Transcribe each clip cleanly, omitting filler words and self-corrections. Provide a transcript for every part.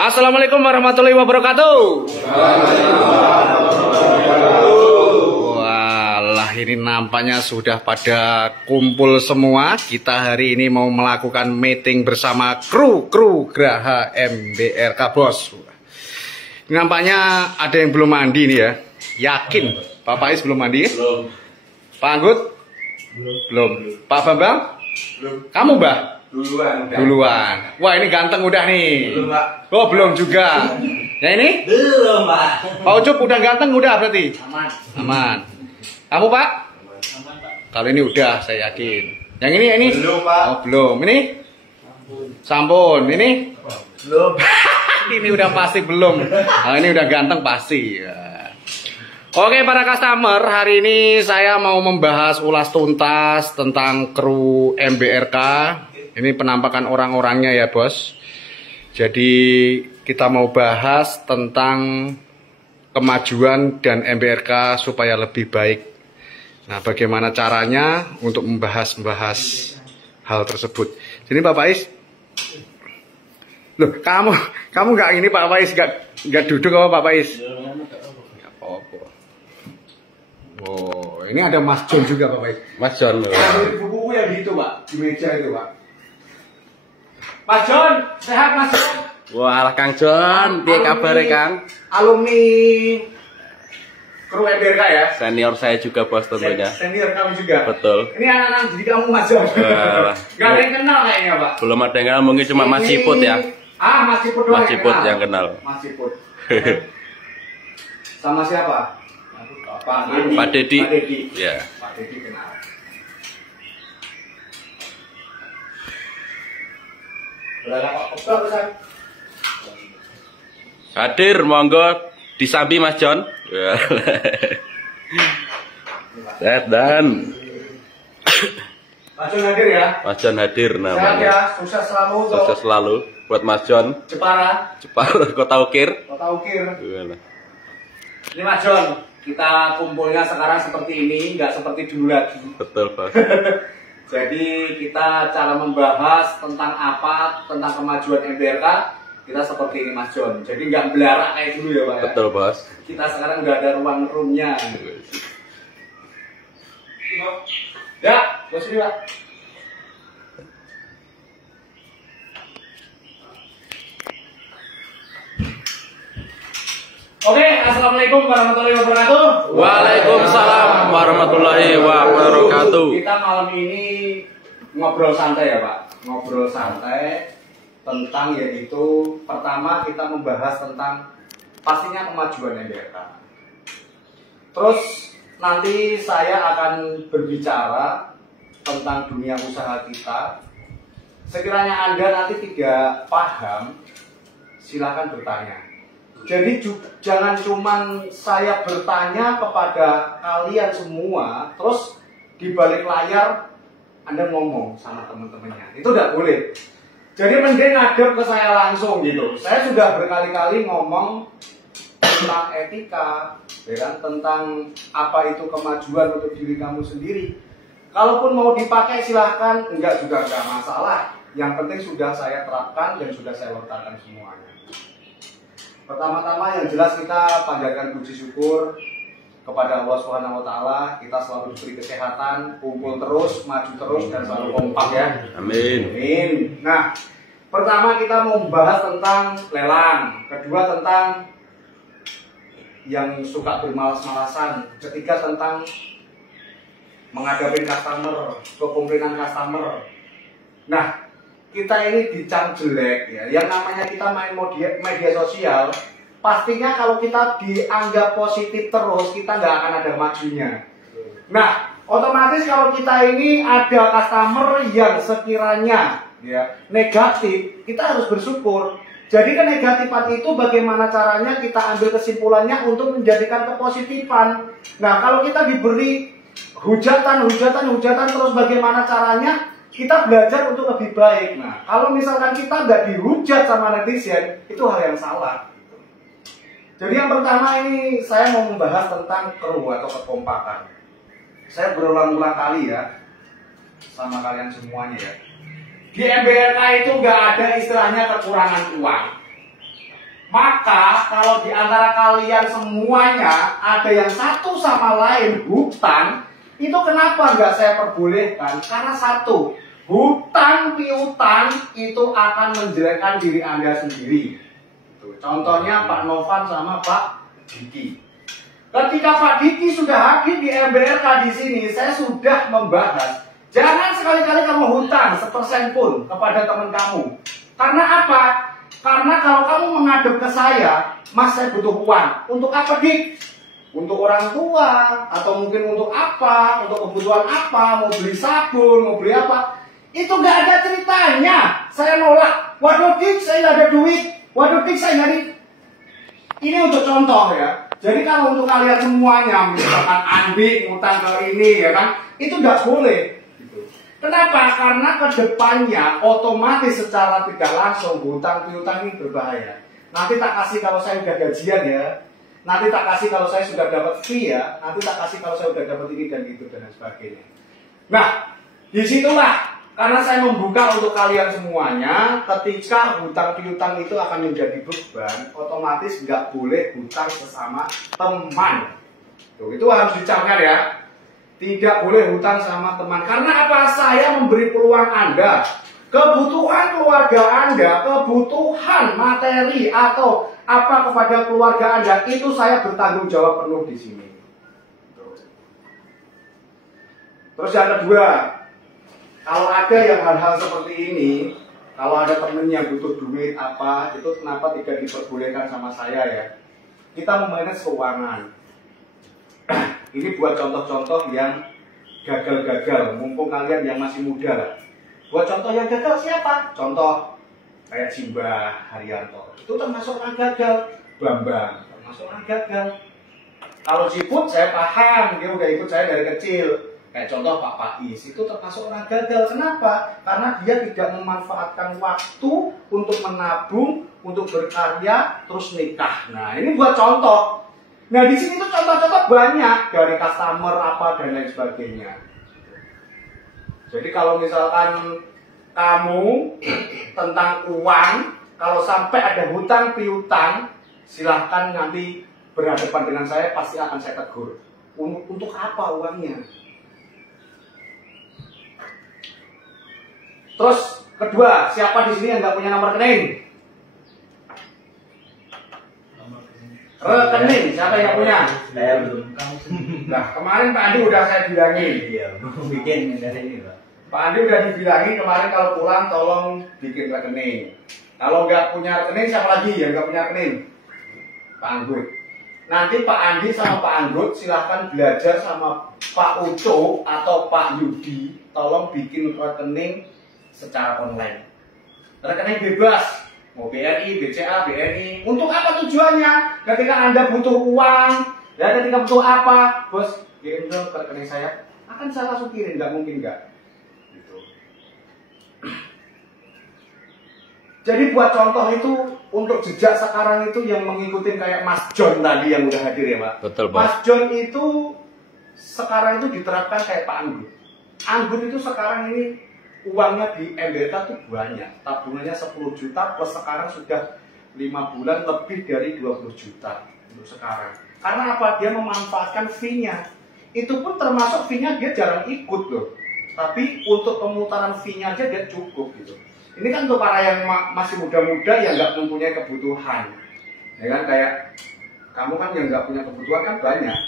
Assalamualaikum warahmatullahi wabarakatuh. Walah, ini nampaknya sudah pada kumpul semua. Kita hari ini mau melakukan meeting bersama kru Graha MBRK Bos. Nampaknya ada yang belum mandi nih ya. Yakin Pak Faiz belum mandi ya? Belum. Pak Anggut? Belum. Pak Bambang? Belum. Kamu, Mbah? Duluan. Wah, ini ganteng udah nih. Belum, Pak. Oh, belum juga. Ya ini? Belum, Pak. Pak Ucup udah ganteng udah berarti? Aman. Aman. Kamu, Pak? Aman, Pak. Kalau ini udah, saya yakin. Yang ini? Belum, Pak. Oh, belum. Ini? Sampun. Ini? Belum. Ini udah pasti belum. Nah, ini udah ganteng pasti. Ya. Oke para customer, hari ini saya mau membahas ulas tuntas tentang kru MBRK. Ini penampakan orang-orangnya ya bos. Jadi kita mau bahas tentang kemajuan dan MBRK supaya lebih baik. Nah, bagaimana caranya untuk membahas hal tersebut. Jadi Pak Faiz, loh kamu nggak ini Pak Faiz, nggak duduk apa Pak Faiz? Nggak apa-apa. Oh, ini ada Mas John juga Pak Faiz. Mas John. Buku yang di itu Pak, di meja itu Pak. Mas John, sehat Mas John? Wah, Kang John, piye kabare Kang? Alumni kru MBRK ya? Senior saya juga bos tentunya. Senior kamu juga? Betul. Ini anak-anak jadi kamu Mas John? Gak ada yang kenal kayaknya Pak? Belum ada yang kenal, mungkin cuma Mas Ciput ya. Ah, Mas Ciput doang Mas Ciput yang kenal. Mas Ciput. Sama siapa? Pak Dedi. Pak Dedi. Ya. Pak Dedi kenal. Hadir, monggo disambi Mas John. Dan Mas John hadir ya? Mas John hadir Sehat ya, namanya. sukses selalu untuk Sukses selalu buat Mas John. Jepara, Cepat Kota Ukir. Kota Ukir. Gimana? Ini Mas John, kita kumpulnya sekarang seperti ini, nggak seperti dulu lagi. Betul, Bos. Jadi kita cara membahas tentang apa, tentang kemajuan MBRK, kita seperti ini Mas John. Jadi nggak belarak kayak dulu ya Pak ya. Betul, Bos. Kita sekarang udah ada ruang roomnya. Ya, bos ini Pak. Oke, assalamualaikum warahmatullahi wabarakatuh. Waalaikumsalam warahmatullahi wabarakatuh. Kita malam ini ngobrol santai ya Pak. Ngobrol santai tentang yaitu pertama kita membahas tentang pastinya kemajuan MBRK. Terus nanti saya akan berbicara tentang dunia usaha kita. Sekiranya Anda nanti tidak paham, silakan bertanya. Jadi jangan cuman saya bertanya kepada kalian semua, terus di balik layar Anda ngomong sama teman-temannya. Itu tidak boleh. Jadi mending ngadep ke saya langsung gitu. Saya sudah berkali-kali ngomong tentang etika, ya kan? Tentang apa itu kemajuan untuk diri kamu sendiri. Kalaupun mau dipakai silahkan, enggak juga enggak masalah. Yang penting sudah saya terapkan dan sudah saya lontarkan semuanya. Pertama-tama yang jelas kita panjatkan puji syukur kepada Allah Subhanahu wa taala, kita selalu diberi kesehatan, kumpul terus, maju terus dan selalu kompak ya. Amin. Amin. Nah, pertama kita mau membahas tentang lelang, kedua tentang yang suka bermalas-malasan, ketiga tentang menghadapi customer, kekomplainan customer. Nah, kita ini dicam jelek ya. Yang namanya kita main media sosial, pastinya kalau kita dianggap positif terus, kita nggak akan ada majunya. Nah, otomatis kalau kita ini ada customer yang sekiranya ya negatif, kita harus bersyukur. Jadi kenegatifan itu bagaimana caranya kita ambil kesimpulannya untuk menjadikan kepositifan. Nah, kalau kita diberi hujatan terus bagaimana caranya kita belajar untuk lebih baik. Nah, kalau misalkan kita nggak dihujat sama netizen, itu hal yang salah. Jadi yang pertama ini saya mau membahas tentang kru atau kekompakan. Saya berulang-ulang kali ya sama kalian semuanya ya. Di MBRK itu nggak ada istilahnya kekurangan uang. Maka kalau di antara kalian semuanya ada yang satu sama lain hutang, itu kenapa nggak saya perbolehkan? Karena satu, hutang piutang itu akan menjelekkan diri Anda sendiri. Contohnya Pak Novan sama Pak Diki. Ketika Pak Diki sudah hadir di MBRK di sini, saya sudah membahas, jangan sekali-kali kamu hutang sepersen pun kepada teman kamu. Karena apa? Karena kalau kamu menghadap ke saya, Mas saya butuh uang. Untuk apa, Dik? Untuk orang tua, atau mungkin untuk apa, untuk kebutuhan apa, mau beli sabun, mau beli apa. Itu nggak ada ceritanya. Saya nolak. Waduh, Dik, saya nggak ada duit. Waduh, Dik, saya nggak di... Ini untuk contoh ya. Jadi kalau untuk kalian semuanya, misalkan Andi ngutang ke ini, ya kan, itu nggak boleh. Kenapa? Karena kedepannya otomatis secara tidak langsung hutang piutang ini berbahaya. Nanti tak kasih kalau saya sudah gajian ya. Nanti tak kasih kalau saya sudah dapat fee ya. Nanti tak kasih kalau saya sudah dapat ini dan itu dan sebagainya. Nah, disitulah karena saya membuka untuk kalian semuanya. Ketika hutang piutang itu akan menjadi beban, otomatis nggak boleh hutang sesama teman. Tuh, itu harus dicatat ya. Tidak boleh hutang sama teman. Karena apa? Saya memberi peluang Anda. Kebutuhan keluarga Anda, kebutuhan materi atau apa kepada keluarga Anda, itu saya bertanggung jawab penuh di sini. Terus yang kedua, kalau ada yang hal-hal seperti ini, kalau ada temen yang butuh duit apa, itu kenapa tidak diperbolehkan sama saya ya? Kita memanage keuangan. Ini buat contoh-contoh yang gagal-gagal, mumpung kalian yang masih muda lah. Buat contoh yang gagal siapa? Contoh kayak Simbah Haryanto, itu termasuk orang gagal. Bambang termasuk orang gagal. Kalau Ciput saya paham, dia udah ikut saya dari kecil. Kayak contoh Pak Pais, itu termasuk orang gagal. Kenapa? Karena dia tidak memanfaatkan waktu untuk menabung, untuk berkarya, terus nikah. Nah ini buat contoh. Nah di sini tuh contoh-contoh banyak dari customer apa dan lain sebagainya. Jadi kalau misalkan kamu tentang uang, kalau sampai ada hutang piutang, silahkan nanti berhadapan dengan saya, pasti akan saya tegur. Untuk apa uangnya? Terus kedua, siapa di sini yang nggak punya nomor rekening? Rekening, siapa yang punya? Saya belum. Nah, kemarin Pak Andi udah saya bilangin. Iya, bikin dari ini, Pak. Pak Andi udah dibilangin kemarin kalau pulang tolong bikin rekening. Kalau nggak punya rekening, siapa lagi yang nggak punya rekening? Pak Anggut. Nanti Pak Andi sama Pak Anggut silahkan belajar sama Pak Uco atau Pak Yudi. Tolong bikin rekening secara online. Rekening bebas. Mau BRI, BCA, BNI. Untuk apa tujuannya? Ketika Anda butuh uang, ya ketika butuh apa, bos kirim dong ke rekening saya. Akan saya langsung kirim, nggak mungkin nggak. Gitu. Jadi buat contoh itu untuk jejak sekarang itu yang mengikuti kayak Mas John tadi yang udah hadir ya Pak. Betul Pak. Mas John itu sekarang itu diterapkan kayak Pak Anggun. Anggun itu sekarang ini uangnya di MBK tuh banyak, tabungannya 10 juta plus sekarang sudah 5 bulan lebih dari 20 juta untuk sekarang. Karena apa? Dia memanfaatkan fee-nya. Itu pun termasuk fee-nya dia jarang ikut loh. Tapi untuk pemutaran fee-nya aja dia cukup gitu. Ini kan untuk para yang masih muda-muda yang nggak mempunyai kebutuhan. Ya kan kayak kamu kan yang nggak punya kebutuhan kan banyak.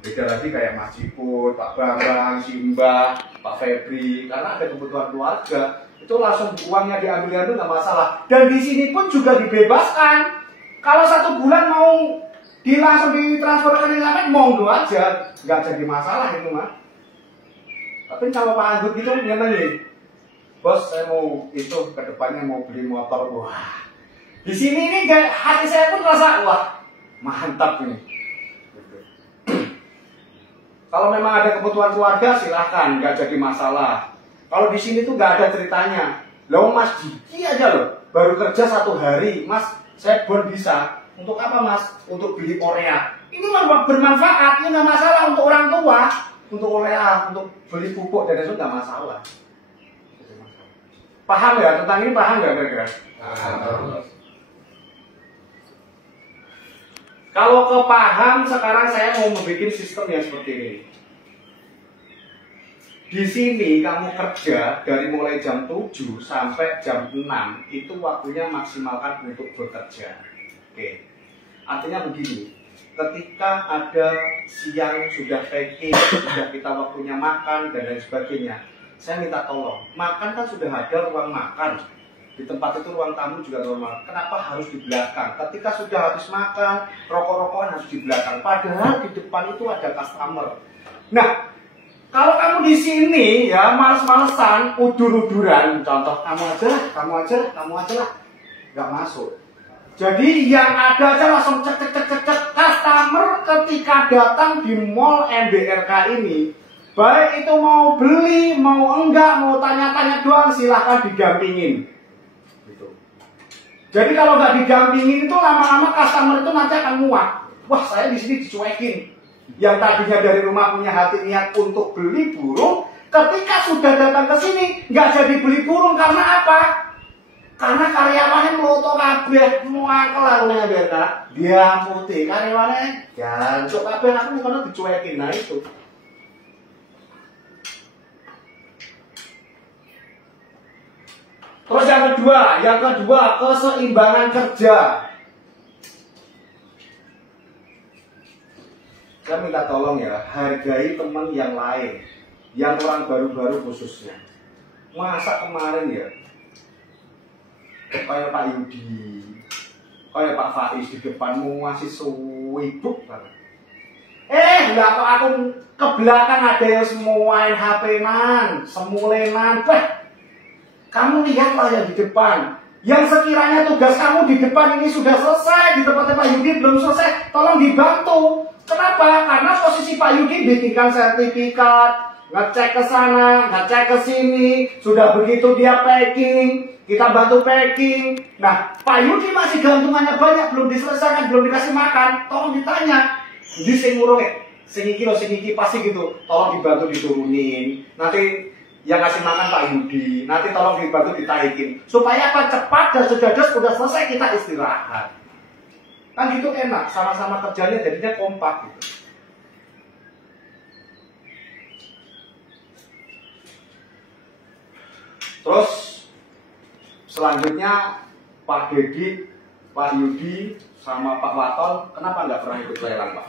Beda lagi kayak Mas Ciput, Pak Bambang, Simbah, Pak Febri, karena ada kebutuhan keluarga, itu langsung uangnya diambil nggak masalah. Dan di sini pun juga dibebaskan. Kalau 1 bulan mau langsung ditransfer ke rekening monggo aja, nggak jadi masalah itu mah. Tapi kalau Pak Anggut gitu nyenengin, bos saya mau itu kedepannya mau beli motor, wah. Di sini ini hati saya pun rasa wah mantap nih. Kalau memang ada kebutuhan keluarga silahkan, nggak jadi masalah. Kalau di sini tuh nggak ada ceritanya. Loh Mas Diki aja loh, baru kerja 1 hari, Mas saya bon bisa. Untuk apa Mas? Untuk beli Korea. Ini memang bermanfaat, ini nggak masalah untuk orang tua, untuk Korea, untuk beli pupuk dan itu nggak masalah. Paham ya tentang ini? Paham nggak kira-kira? Kalau kepaham, sekarang saya mau membuat sistem yang seperti ini. Di sini kamu kerja dari mulai jam 7 sampai jam 6 itu waktunya maksimalkan untuk bekerja. Oke. Artinya begini, ketika ada siang sudah packing, sudah kita waktunya makan dan lain sebagainya, saya minta tolong, makan kan sudah ada ruang makan. Di tempat itu ruang tamu juga normal. Kenapa harus di belakang? Ketika sudah habis makan, rokok-rokokan harus di belakang. Padahal di depan itu ada customer. Nah, kalau kamu di sini ya males-malesan, udur-uduran, contoh kamu aja lah, nggak masuk. Jadi yang ada aja langsung cek customer ketika datang di mall MBRK ini, baik itu mau beli, mau enggak, mau tanya-tanya doang, silahkan didampingin. Gitu. Jadi kalau nggak didampingin itu lama-lama customer itu nanti akan muak. Wah, saya di sini dicuekin. Yang tadinya dari rumah punya hati niat untuk beli burung, ketika sudah datang ke sini nggak jadi beli burung karena apa? Karena karyawannya meloto kabeh, muakel aku nih biar dia putih karyawannya jancuk kabeh, aku karena dicuekin. Nah itu. Terus yang kedua keseimbangan kerja. Saya minta tolong ya, hargai teman yang lain, yang orang baru-baru khususnya. Masa kemarin ya, kayak Pak Yudi, kayak Pak Faiz di depanmu masih suwibuk banget. Enggak kok aku ke belakang ada yang semuain HP-man, semulenan, kamu lihatlah yang di depan. Yang sekiranya tugas kamu di depan ini sudah selesai, di tempatnya Pak Yudi belum selesai, tolong dibantu. Kenapa? Karena posisi Pak Yudi bikinkan sertifikat, ngecek ke sana, ngecek ke sini, sudah begitu dia packing, kita bantu packing. Nah, Pak Yudi masih gantungannya banyak, belum diselesaikan, belum dikasih makan, tolong ditanya. Di sing ngurung, sing iki pasti gitu, tolong dibantu diturunin. Nanti yang ngasih makan Pak Yudi, nanti tolong dibantu ditaikin. Supaya apa? Cepat dan sudah selesai kita istirahat. Kan gitu enak, sama-sama kerjanya jadinya kompak gitu. Terus selanjutnya Pak Dedi, Pak Yudi, sama Pak Waton, kenapa nggak pernah ikut lelang Pak?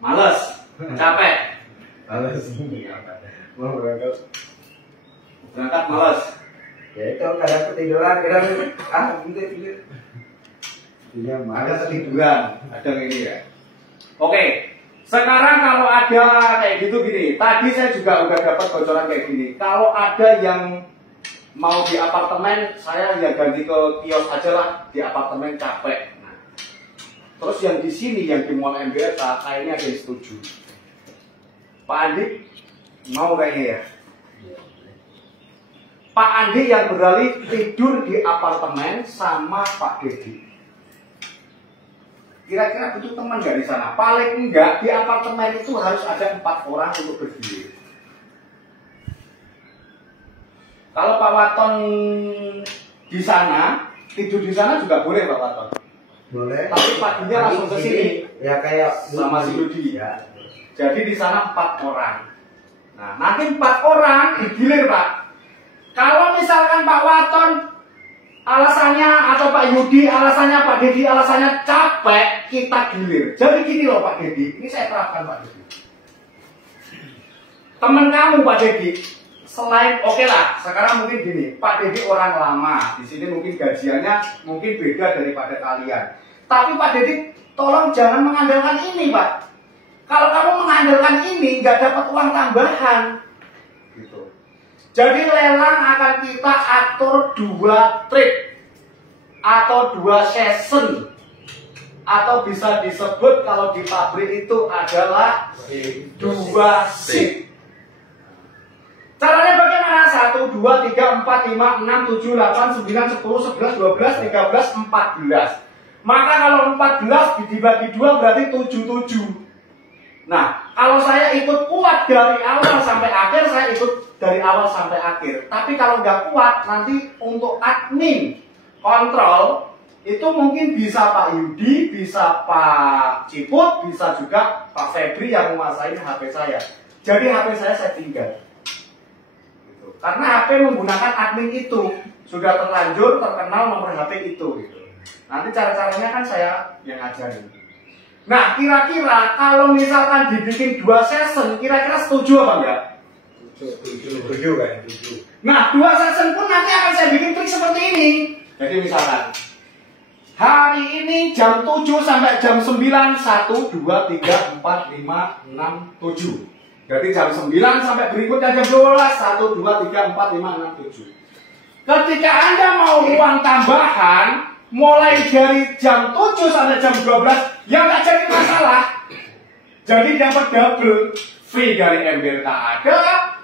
Males, capek. Males. Mau berangkat. Berangkat males. Ya itu kadang ketiduran, kadang gitu. Iya, Ada ketiduran, ada ini ya. Oke, sekarang kalau ada kayak gitu gini, tadi saya juga udah dapat bocoran kayak gini. Kalau ada yang mau di apartemen, saya ya ganti ke kios aja lah, di apartemen capek. Nah, terus yang di sini, yang di Mall MBRK, kayaknya ada yang setuju. Pak Andi mau kayaknya ya. Pak Andi yang beralih tidur di apartemen sama Pak Dedi. Kira-kira butuh teman nggak di sana? Paling enggak di apartemen itu harus ada 4 orang untuk berdiri. Kalau Pak Waton di sana, tidur di sana juga boleh Pak Waton. Boleh. Tapi paginya langsung ke sini. Ya kayak sama si Yudi. Ya. Jadi di sana 4 orang. Nah, nanti 4 orang digilir Pak. Kalau misalkan Pak Waton alasannya atau Pak Yudi alasannya, Pak Dedi alasannya capek, kita gilir. Jadi gini loh Pak Dedi, ini saya terapkan Pak Dedi. Temen kamu Pak Dedi, selain oke lah, sekarang mungkin gini, Pak Dedi orang lama, di sini mungkin gajiannya mungkin beda daripada kalian. Tapi Pak Dedi, tolong jangan mengandalkan ini Pak. Kalau kamu mengandalkan ini, nggak dapat uang tambahan. Gitu. Jadi lelang akan kita atur 2 trip atau 2 session, atau bisa disebut kalau di pabrik itu adalah 2 shift. Caranya bagaimana? 1, 2, 3, 4, 5, 6, 7, 8, 9, 10, 11, 12, 13, 14. Maka kalau 14 dibagi 2 berarti 77. Nah, kalau saya ikut kuat dari awal sampai akhir, saya ikut dari awal sampai akhir. Tapi kalau nggak kuat, nanti untuk admin kontrol itu mungkin bisa Pak Yudi, bisa Pak Ciput, bisa juga Pak Febri yang menguasai HP saya. Jadi HP saya tinggal. Gitu. Karena HP menggunakan admin itu sudah terlanjur terkenal nomor HP itu. Gitu. Nanti cara-caranya kan saya yang ngajarin. Nah, kira-kira kalau misalkan dibikin 2 session, kira-kira setuju apa enggak? Setuju kan? Setuju. Nah, 2 session pun nanti akan saya bikin trik seperti ini. Jadi misalkan hari ini jam 7 sampai jam 9, 1, 2, 3, 4, 5, 6, 7. Jadi jam 9 sampai berikutnya jam 12, 1, 2, 3, 4, 5, 6, 7. Ketika Anda mau uang tambahan, mulai dari jam 7 sampai jam 12, ya nggak jadi masalah. Jadi dapat double fee dari MBLK ada,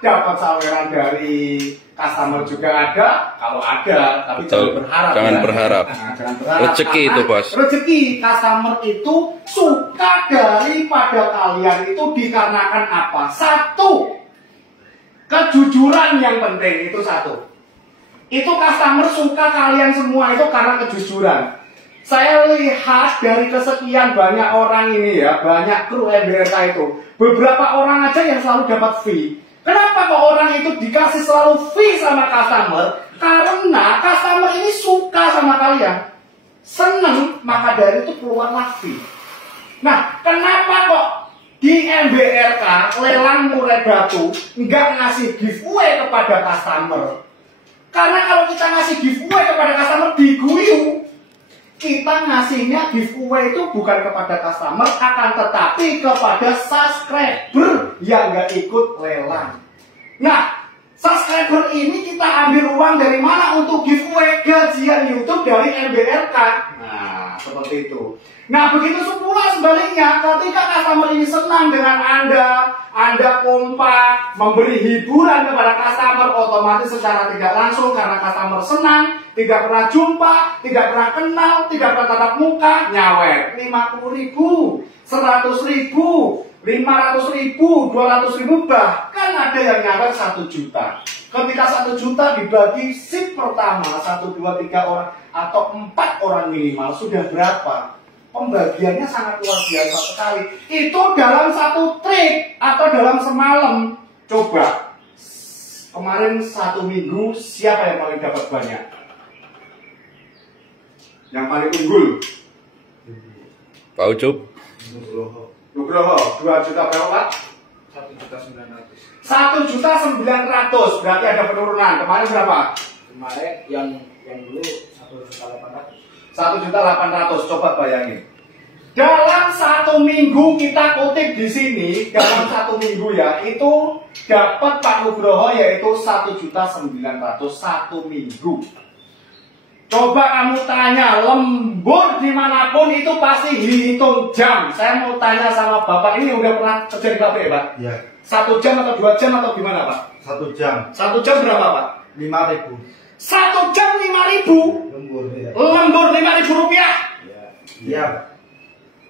dapat saweran dari customer juga ada, kalau ada, tapi Betul. jangan berharap. Jangan ya. berharap. Nah, jangan berharap. Rezeki Karena itu, Bos. Rezeki customer itu suka daripada kalian itu dikarenakan apa? Satu, kejujuran yang penting itu satu. Itu customer suka kalian semua itu karena kejujuran. Saya lihat dari kesekian banyak orang ini ya, banyak kru MBRK itu, beberapa orang aja yang selalu dapat fee. Kenapa kok orang itu dikasih selalu fee sama customer? Karena customer ini suka sama kalian, seneng, maka dari itu keluarlah fee. Nah, kenapa kok di MBRK lelang murai batu nggak ngasih giveaway kepada customer? Karena kalau kita ngasih giveaway kepada customer diguyu, kita ngasihnya giveaway itu bukan kepada customer, akan tetapi kepada subscriber yang nggak ikut lelang. Nah, subscriber ini kita ambil uang dari mana untuk giveaway? Gajian YouTube dari MBRK. Nah, seperti itu. Nah, begitu pula sebaliknya, ketika customer ini senang dengan Anda kompak, memberi hiburan kepada customer, otomatis secara tidak langsung karena customer senang, tidak pernah jumpa, tidak pernah kenal, tidak pernah tatap muka, nyawer 50.000, 100.000, 500.000, 200.000, bahkan ada yang nyawer 1 juta. Ketika 1 juta dibagi shift pertama 1, 2, 3 orang atau 4 orang minimal, sudah berapa? Pembagiannya sangat luar biasa sekali. Itu dalam 1 trik atau dalam semalam. Coba kemarin 1 minggu siapa yang paling dapat banyak? Yang paling unggul? Pak Ucup. Nugroho 2 juta berapa? 1.900.000. 1.900.000. Berarti ada penurunan. Kemarin berapa? Kemarin yang dulu 1.800.000. 1.800.000. Coba bayangin. Dalam 1 minggu kita kutip di sini, dalam 1 minggu ya, itu dapat Pak Nugroho yaitu 1.900.000 1 minggu. Coba kamu tanya, lembur dimanapun itu pasti hitung jam. Saya mau tanya sama Bapak, ini udah pernah kerja di pabrik ya Pak? Iya. 1 jam atau 2 jam atau gimana Pak? 1 jam. 1 jam berapa Pak? 5.000. 1 jam 5.000. Lembur ya. Lembur 5.000 rupiah. Iya.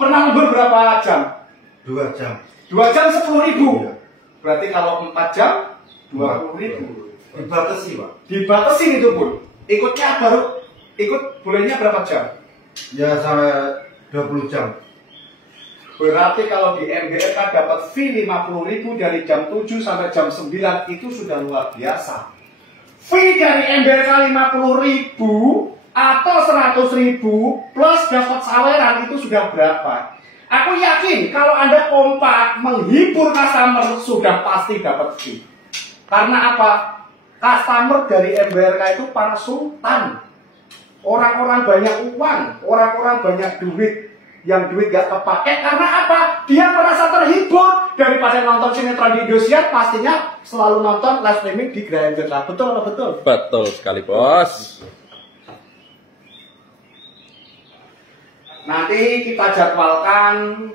Pernah lembur berapa jam? 2 jam. 2 jam 10.000. Iya. Berarti kalau 4 jam 20.000. Dibatasi, Pak. Dibatasin itu pun. Ikutnya baru ikut bolehnya berapa jam? Ya sampai 20 jam. Berarti kalau di MBRK dapat fee 50.000 dari jam 7 sampai jam 9 itu sudah luar biasa. Fee dari MBRK 50.000 atau 100.000 plus dapat saweran itu sudah berapa? Aku yakin kalau Anda kompak menghibur customer sudah pasti dapat fee. Karena apa? Customer dari MBRK itu para sultan. Orang-orang banyak uang, orang-orang banyak duit, yang duit gak kepake karena apa? Dia merasa terhibur daripada nonton sinetron di Indosiar, pastinya selalu nonton live streaming di Graham Jetla. Betul atau betul? Betul sekali, Bos. Nanti kita jadwalkan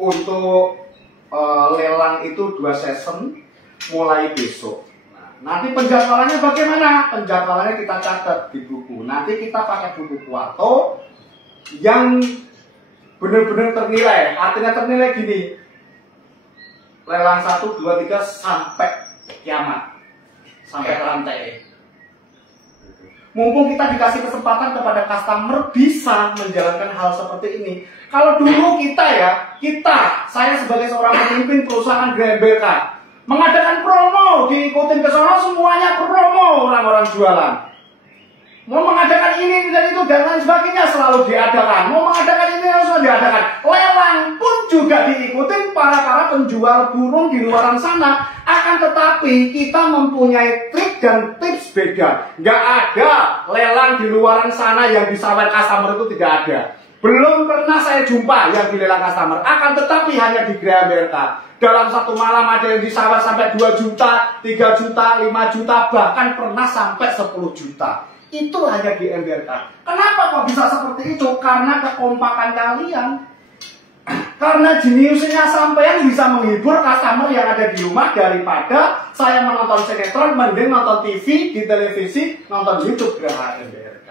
untuk lelang itu 2 session mulai besok. Nanti penjadwalannya bagaimana? Penjadwalannya kita catat di buku. Nanti kita pakai buku Kuarto yang benar-benar ternilai. Artinya ternilai gini. lelang 1, 2, 3 sampai kiamat, sampai rantai. Mumpung kita dikasih kesempatan kepada customer bisa menjalankan hal seperti ini. Kalau dulu saya sebagai seorang pemimpin perusahaan GmbH mengadakan promo, diikutin ke sana semuanya promo orang-orang jualan. Mau mengadakan ini dan itu dan lain sebagainya selalu diadakan. Mau mengadakan ini selalu diadakan. Lelang pun juga diikutin para penjual burung di luaran sana. Akan tetapi kita mempunyai trik dan tips beda. Nggak ada lelang di luaran sana yang disawar customer itu, tidak ada. Belum pernah saya jumpa yang dilelang customer. Akan tetapi hanya di GmbH. Dalam satu malam ada yang disawar sampai 2 juta, 3 juta, 5 juta, bahkan pernah sampai 10 juta. Itu hanya di MBRK. Kenapa kok bisa seperti itu? Karena kekompakan kalian. Karena jeniusnya sampean bisa menghibur customer yang ada di rumah daripada saya menonton sinetron, mending nonton TV, di televisi, nonton YouTube Geraha MBRK.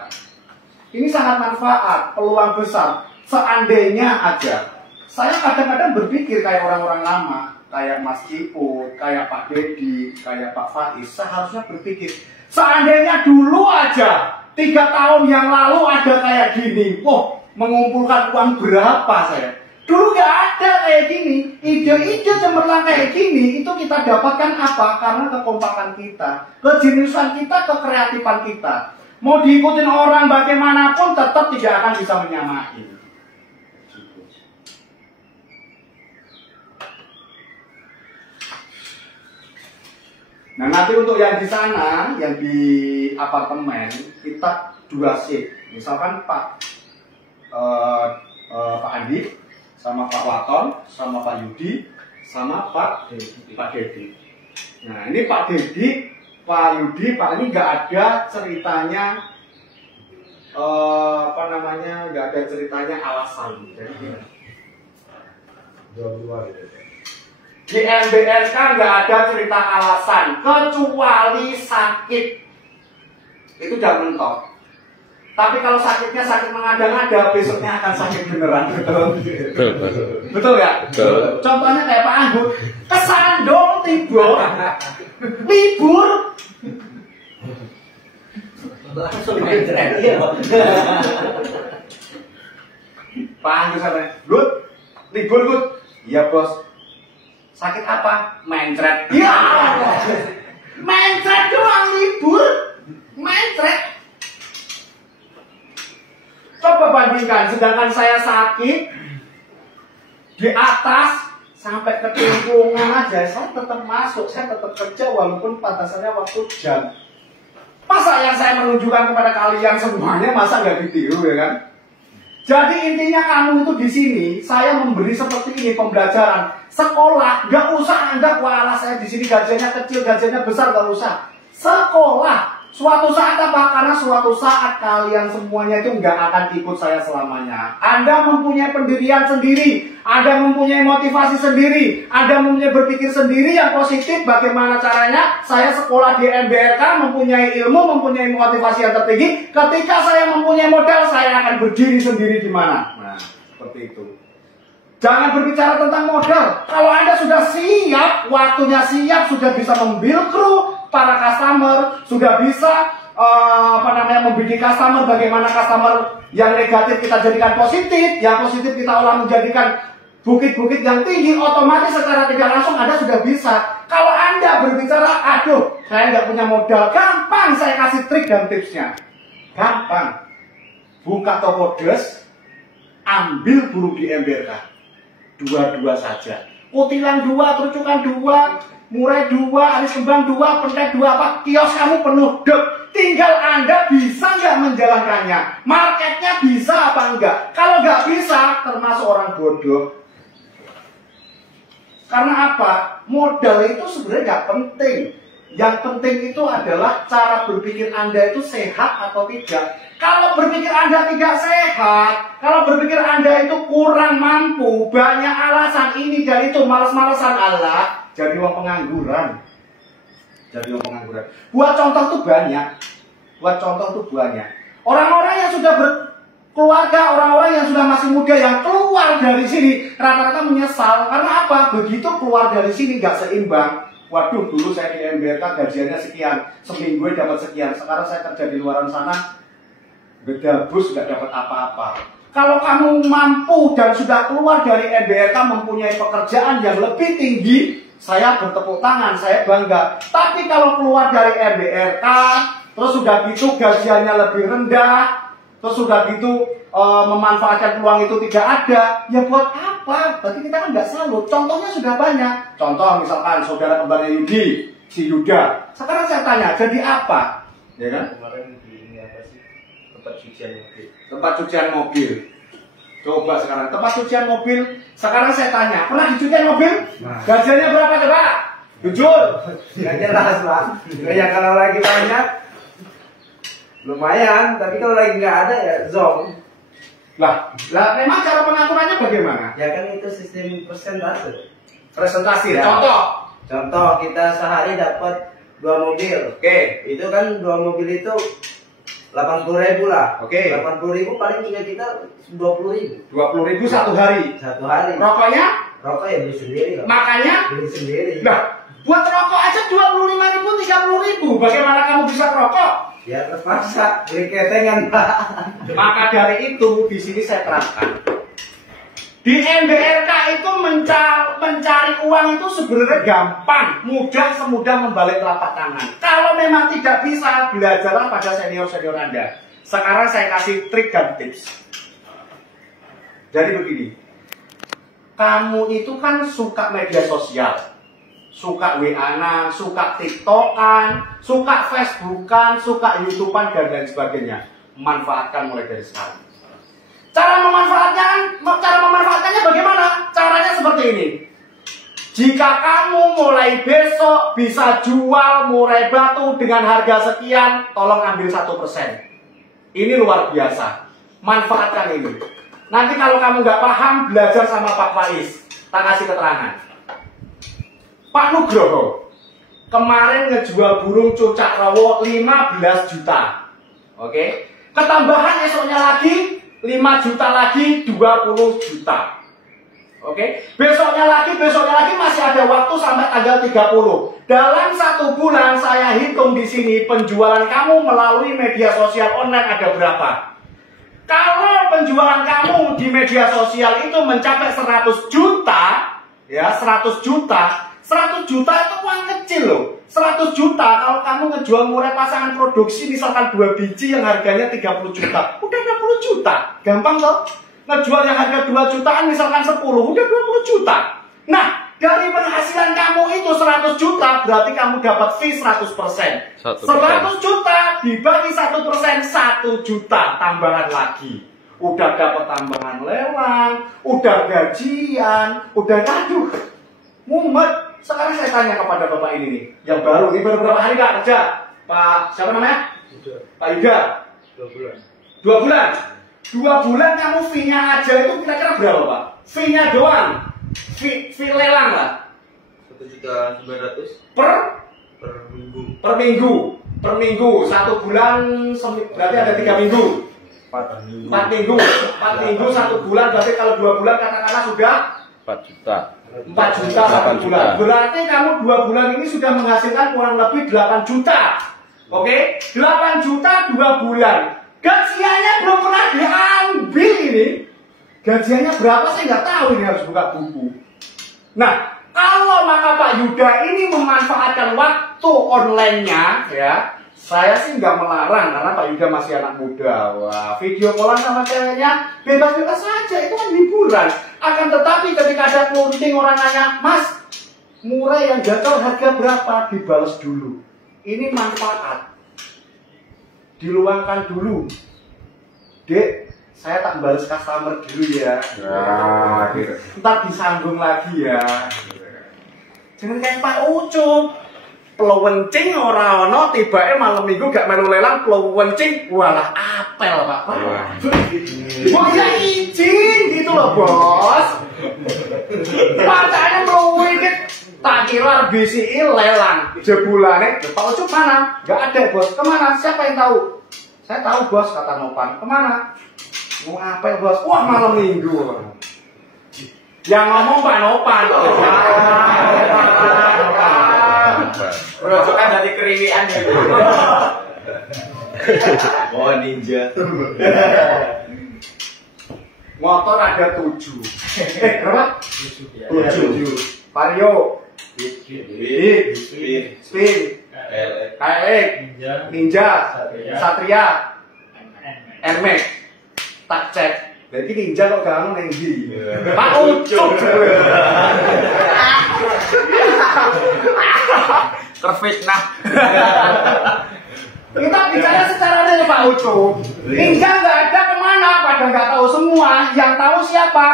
Ini sangat manfaat, peluang besar. Seandainya aja. Saya kadang-kadang berpikir kayak orang-orang lama, kayak Mas Ciput, kayak Pak Dedi, kayak Pak Faiz, seharusnya berpikir, seandainya dulu aja 3 tahun yang lalu ada kayak gini, mengumpulkan uang berapa saya? Dulu gak ada kayak gini, ide-ide cemerlang kayak gini, itu kita dapatkan apa? Karena kekompakan kita, kejeniusan kita, kekreatifan kita. Mau diikutin orang bagaimanapun tetap tidak akan bisa menyamai. Nah nanti untuk yang di sana, yang di apartemen, kita 2 shift. Misalkan Pak Andi, sama Pak Waton, sama Pak Yudi, sama Pak Dedi. Nah ini Pak Dedi, Pak Yudi, Pak ini nggak ada ceritanya, nggak ada ceritanya alasan. Jadi di MBRK nggak ada cerita alasan kecuali sakit, itu udah mentok. Tapi kalau sakitnya sakit mengada-ngada, besoknya akan sakit beneran. Betul ya? Betul. Contohnya kayak Pak Anggut, kesandung tiba libur langsung main tren. Pak Anggut sampai, Gut, libur Gut, iya bos. Sakit apa? Mencret. Ya, mencret doang libur, mencret. Coba bandingkan, sedangkan saya sakit di atas sampai ke lingkungan aja, saya tetap masuk, saya tetap kerja walaupun batasannya waktu jam. Masa yang saya menunjukkan kepada kalian semuanya masa nggak ditiru ya kan? Jadi intinya kamu itu di sini, saya memberi seperti ini pembelajaran. Sekolah, nggak usah anggap wala saya di sini gajinya kecil, gajinya besar, nggak usah. Sekolah, suatu saat apa? Karena suatu saat kalian semuanya itu nggak akan ikut saya selamanya. Anda mempunyai pendirian sendiri, Anda mempunyai motivasi sendiri, Anda mempunyai berpikir sendiri yang positif. Bagaimana caranya? Saya sekolah di MBRK, mempunyai ilmu, mempunyai motivasi yang tertinggi. Ketika saya mempunyai modal, saya akan berdiri sendiri di mana? Nah, seperti itu. Jangan berbicara tentang modal. Kalau Anda sudah siap, waktunya siap, sudah bisa membuild kru para customer, sudah bisa membidik customer, bagaimana customer yang negatif kita jadikan positif, yang positif kita olah menjadikan bukit-bukit yang tinggi, otomatis secara tidak langsung Anda sudah bisa. Kalau Anda berbicara, aduh, saya nggak punya modal, gampang saya kasih trik dan tipsnya. Gampang. Buka toko des, ambil burung di MBRK. 2 saja. Kutilang 2, terucukan 2, murai 2, alis kembang 2, pentek 2, apa? Kios kamu penuh, dek. Tinggal Anda bisa nggak menjalankannya. Marketnya bisa apa enggak? Kalau nggak bisa, termasuk orang bodoh. Karena apa? Modal itu sebenarnya nggak penting. Yang penting itu adalah cara berpikir Anda itu sehat atau tidak. Kalau berpikir Anda tidak sehat, kalau berpikir Anda itu kurang mampu, banyak alasan ini dan itu, malas-malasan, Allah, jadi uang pengangguran. Jadi uang pengangguran. Buat contoh tuh banyak. Buat contoh tuh banyak. Orang-orang yang sudah Keluarga orang-orang yang sudah masih muda yang keluar dari sini rata-rata menyesal karena apa? Begitu keluar dari sini nggak seimbang. Waduh, dulu saya di MBK gajiannya sekian, seminggu dapat sekian. Sekarang saya kerja di luaran sana, bedabus nggak dapat apa-apa. Kalau kamu mampu dan sudah keluar dari MBK mempunyai pekerjaan yang lebih tinggi, saya bertepuk tangan, saya bangga. Tapi kalau keluar dari MBRK, terus sudah gitu gajiannya lebih rendah, terus sudah gitu memanfaatkan peluang itu tidak ada, ya buat apa? Berarti kita kan nggak salut. Contohnya sudah banyak. Contoh misalkan saudara kembarnya Yudi, si Yuda. Sekarang saya tanya, jadi apa? Ya kan? Kemarin di ini apa sih? Tempat cucian mobil. Tempat cucian mobil. Coba sekarang tempat cucian mobil. Sekarang saya tanya, pernah dicucian mobil? Nah. Gajiannya berapa coba? Jujur. Nggak jelas lah. Ya kalau lagi banyak lumayan, tapi kalau lagi nggak ada ya zong. Lah memang cara pengaturannya bagaimana? Ya kan itu sistem persentase. Presentasi. Ya. Contoh. Kita sehari dapat 2 mobil. Oke. Itu kan 2 mobil itu 80.000 lah. Oke. 80.000 paling punya kita 20.000. 20.000 satu hari. Satu hari. Rokoknya? Rokok ya beli sendiri kok. Makanya? Beli sendiri. Nah, buat rokok aja 25.000, 30.000. Bagaimana kamu bisa rokok? Ya terpaksa beli ketengan Pak. Maka dari itu di sini saya terangkan. Di MBRK itu mencari uang itu sebenarnya gampang, mudah semudah membalik telapak tangan. Kalau memang tidak bisa, belajarlah pada senior-senior Anda. Sekarang saya kasih trik dan tips. Jadi begini, kamu itu kan suka media sosial, suka WA-an, suka TikTok-an, suka Facebook-an, suka YouTube-an dan lain sebagainya. Manfaatkan mulai dari sekarang. Cara memanfaatkannya bagaimana? Caranya seperti ini. Jika kamu mulai besok bisa jual murai batu dengan harga sekian, tolong ambil 1%. Ini luar biasa. Manfaatkan ini. Nanti kalau kamu nggak paham, belajar sama Pak Faiz. Tak kasih keterangan. Pak Nugroho kemarin ngejual burung cucak rawo 15 juta. Oke. Ketambahan esoknya lagi 5 juta lagi 20 juta. Oke. Besoknya lagi masih ada waktu sampai tanggal 30. Dalam 1 bulan saya hitung di sini penjualan kamu melalui media sosial online ada berapa? Kalau penjualan kamu di media sosial itu mencapai 100 juta, ya 100 juta itu uang kecil loh. 100 juta kalau kamu ngejual murai pasangan produksi misalkan 2 biji yang harganya 30 juta, udah 60 juta. Gampang toh? Ngejual yang harga 2 jutaan misalkan 10, udah 20 juta. Nah, dari penghasilan kamu itu 100 juta, berarti kamu dapat fee 100%. 100 juta dibagi 1%, 1 juta tambahan lagi. Udah dapat tambahan lelang, udah gajian, udah aduh, mumet. Sekarang saya tanya kepada bapak ini nih, yang baru, ini baru berapa hari Kak kerja? Pak, siapa namanya? Pak Yuda. 2 bulan. 2 bulan. 2 bulan kamu fee-nya aja itu kira-kira berapa Pak? Fee-nya doang. Fee lelang lah. 1.900.000 Per per minggu. Per minggu. 1 bulan berarti ada 3 minggu. 4 minggu. 4 minggu. 4 minggu 1 bulan berarti kalau 2 bulan katakanlah sudah 4 juta. 4 juta 1 bulan. Berarti kamu 2 bulan ini sudah menghasilkan kurang lebih 8 juta. Oke? 8 juta 2 bulan. Gajiannya belum pernah diambil ini. Gajiannya berapa saya nggak tahu, ini harus buka buku. Nah, kalau maka Pak Yuda ini memanfaatkan waktu online-nya, ya, saya sih nggak melarang karena Pak Yuda masih anak muda. Wah, video callan sama ceweknya bebas-bebas saja, itu kan hiburan. Akan tetapi ketika ada closing orang nanya, Mas, murai yang gatel harga berapa? Dibalas dulu. Ini manfaat. Diluangkan dulu. Dek, saya tak balas customer dulu ya. Nah, gitu. Ntar disambung lagi ya. Jangan kayak Pak Ucup. Plewencing ora ono, tibake malam minggu gak melu lelang plewencing, walah apel Pak. Wah, ya izin gitu loh, Bos. Pacane mluwikit tak kira BCI lelang. Jebulane Pak Ucup mana? Gak ada, Bos. Kemana? Siapa yang tahu? Saya tahu, Bos, kata Nopan. Kemana? Mau ngapain bos? Wah malam minggu. Yang ngomong Pak Nopan. Berojokan dari kerimian ya. Oh ninja. Motor ada 7. Berapa? 7. Vario, Spin, KX, Ninja, Satria, Nmax. Tak cek. Berarti Ninja kok gak nang ndi? Pak Ucup. Terfitnah. Kita bicara secara real Pak Ucup. Ninja nggak ada kemana, pada nggak tahu semua. Yang tahu siapa?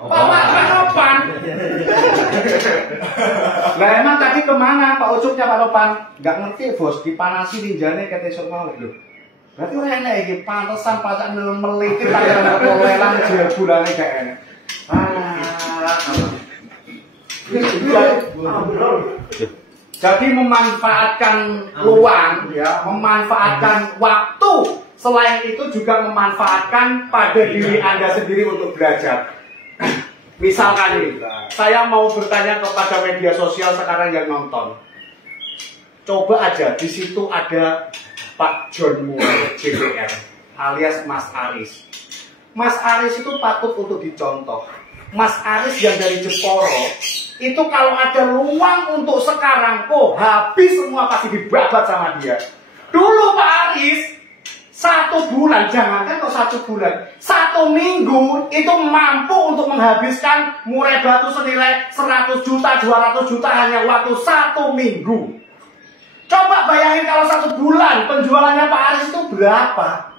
Pak Nopan. Nah emang tadi kemana Pak Ucupnya Pak Nopan? Nggak ngerti bos, dipanasi ninjanya kayak esok mau loh. Berarti orang enak ini pantesan pacar meliti tangan polelan jual bulannya kayak enak. Jadi memanfaatkan ruang, ya, memanfaatkan waktu. Selain itu juga memanfaatkan pada diri Anda sendiri untuk belajar. Misalkan nih, saya mau bertanya kepada media sosial sekarang yang nonton. Coba aja, di situ ada Pak John Moore, DPR, alias Mas Aris. Mas Aris itu patut untuk dicontoh. Mas Aris yang dari Jeporo, itu kalau ada ruang untuk sekarang, habis semua pasti dibabat sama dia. Dulu Pak Aris, 1 bulan, jangankan kok 1 bulan, 1 minggu itu mampu untuk menghabiskan murai batu senilai 100 juta, 200 juta hanya waktu 1 minggu. Coba bayangin kalau 1 bulan penjualannya Pak Aris itu berapa?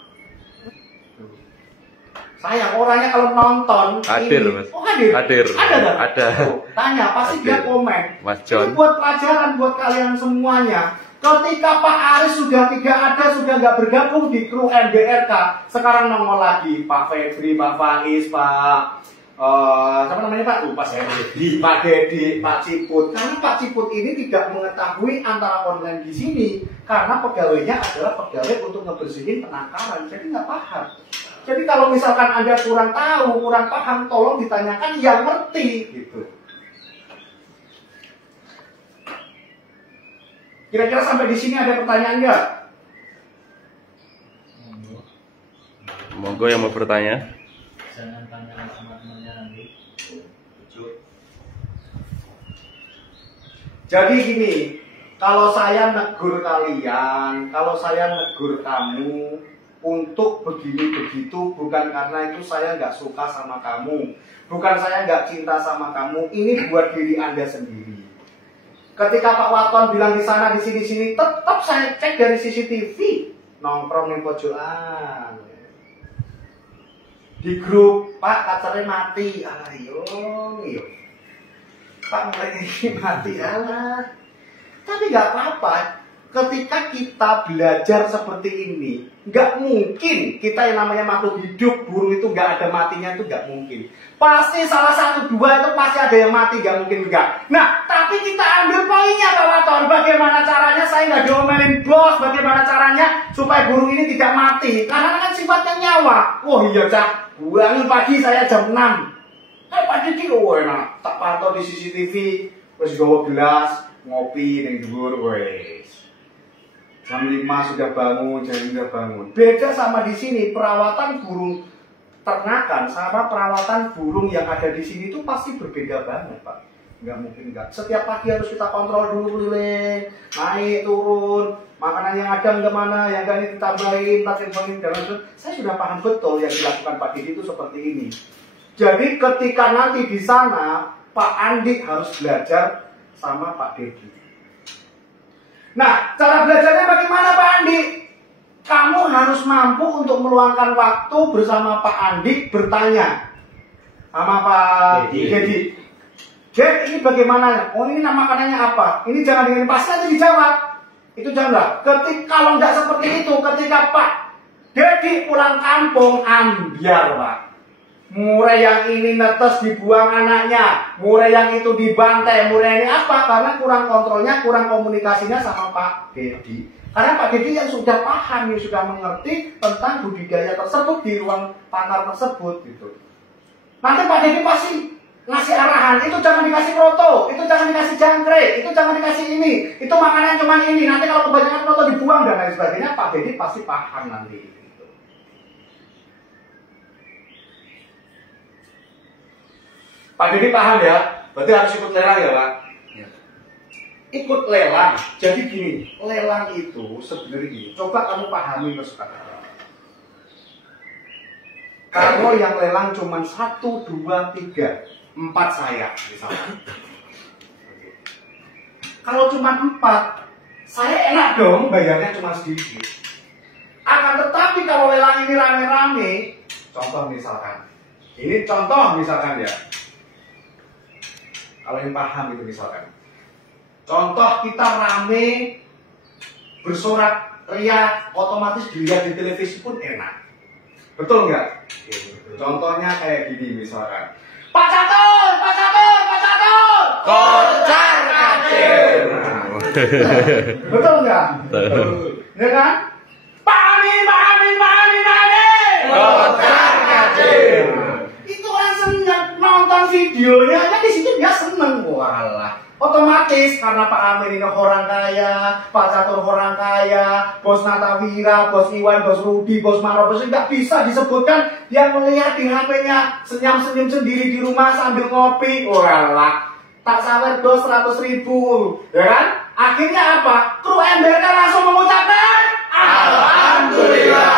Sayang orangnya kalau nonton hadir, ini, Mas. Oh hadir. Hadir. Ada. Tanya pasti Hadir. dia komen. Mas John. Ini buat pelajaran buat kalian semuanya. Ketika Pak Aris sudah tidak ada, sudah nggak bergabung di kru MBRK, sekarang nongol lagi Pak Febri, Pak Faiz, Pak siapa namanya Pak? Lupa saya. Pak Dedi, Pak Ciput. Karena Pak Ciput ini tidak mengetahui antara online di sini karena pegawainya adalah pegawai untuk ngebersihin penangkaran, jadi nggak paham. Jadi kalau misalkan Anda kurang tahu, kurang paham, tolong ditanyakan yang ngerti gitu. Kira-kira sampai di sini ada pertanyaan nggak? Monggo yang mau bertanya. Jangan tanya sama temannya nanti. Jadi gini, kalau saya negur kalian, kalau saya negur kamu untuk begini begitu, bukan karena itu saya nggak suka sama kamu, bukan saya nggak cinta sama kamu. Ini buat diri Anda sendiri. Ketika Pak Waton bilang di sana, di sini, tetap saya cek dari CCTV, nongkrong di pojokan. Di grup, Pak kacernya mati, ayo. Pak mulai ini mati, alah. Tapi nggak apa-apa. Ketika kita belajar seperti ini, nggak mungkin kita yang namanya makhluk hidup, burung itu nggak ada matinya, itu nggak mungkin. Pasti salah 1, 2 itu pasti ada yang mati, nggak mungkin enggak. Nah, tapi kita ambil poinnya Pak Waton. Bagaimana caranya saya nggak diomelin bos? Bagaimana caranya supaya burung ini tidak mati? Karena kan sifatnya nyawa. Wah iya Cak, bangun pagi saya jam 6. Pagi ki enak, tak pantau di CCTV, terus gawa gelas, ngopi ning dhuwur wes. Jam 5 sudah bangun, jam 5 bangun. Beda sama di sini, perawatan burung ternakan sama perawatan burung yang ada di sini itu pasti berbeda banget, Pak. Nggak mungkin nggak. Setiap pagi harus kita kontrol dulu keliling, naik turun, makanan yang ada nggak mana, yang nggak ini ditambahin, tambahin, dan lain-lain. Saya sudah paham betul yang dilakukan Pak Didi itu seperti ini. Jadi ketika nanti di sana, Pak Andi harus belajar sama Pak Didi. Nah, cara belajarnya bagaimana Pak Andi? Kamu harus mampu untuk meluangkan waktu bersama Pak Andi bertanya sama Pak Dedi. Ded, ini bagaimana? Oh, ini nama makanannya apa? Ini jangan dengan pasti nanti dijawab. Itu janganlah. Kalau tidak seperti itu, ketika Pak Dedi pulang kampung, ambiar Pak. murai yang ini netes dibuang anaknya, murai yang itu dibantai, murai ini apa? Karena kurang kontrolnya, kurang komunikasinya sama Pak Dedi. Karena Pak Dedi yang sudah paham, yang sudah mengerti tentang budidaya tersebut di ruang pantar tersebut gitu. Nanti Pak Dedi pasti ngasih arahan, itu jangan dikasih proto, itu jangan dikasih jangkrik, itu jangan dikasih ini, itu makanannya cuma ini, nanti kalau kebanyakan proto dibuang dan lain sebagainya, Pak Dedi pasti paham nanti. Pak Dedi paham ya? Berarti harus ikut lelang ya Pak? Ya. Ikut lelang. Jadi gini, lelang itu sebenarnya gini. Coba kamu pahami sekarang. Kalau yang lelang cuma 1, 2, 3, 4 saya misalnya. Kalau cuma 4, saya enak dong bayarnya cuma sedikit. Akan tetapi kalau lelang ini rame-rame, contoh misalkan. Ini contoh misalkan ya. Kalau yang paham itu misalkan, contoh kita rame bersorak riak, otomatis dilihat di televisi pun enak, betul nggak? Contohnya kayak gini misalkan, Pak Catur, Pak Catur, Pak Catur, kocar kacir, betul nggak? Ya kan? Pak Amin, Pak Amin, Pak Amin, Pak Amin, kocar kacir. Itu orang senang nonton videonya, ya di situ dia seneng, walah. Otomatis karena Pak Amin ini orang kaya, Pak Catur orang kaya, Bos Natawira, Bos Iwan, Bos Rudi, Bos Maro, Bos nggak bisa disebutkan dia melihat di HP-nya senyum-senyum sendiri di rumah sambil ngopi, walah. Tak sawer dos 100.000, ya kan? Akhirnya apa? Kru MBRK langsung mengucapkan Alhamdulillah.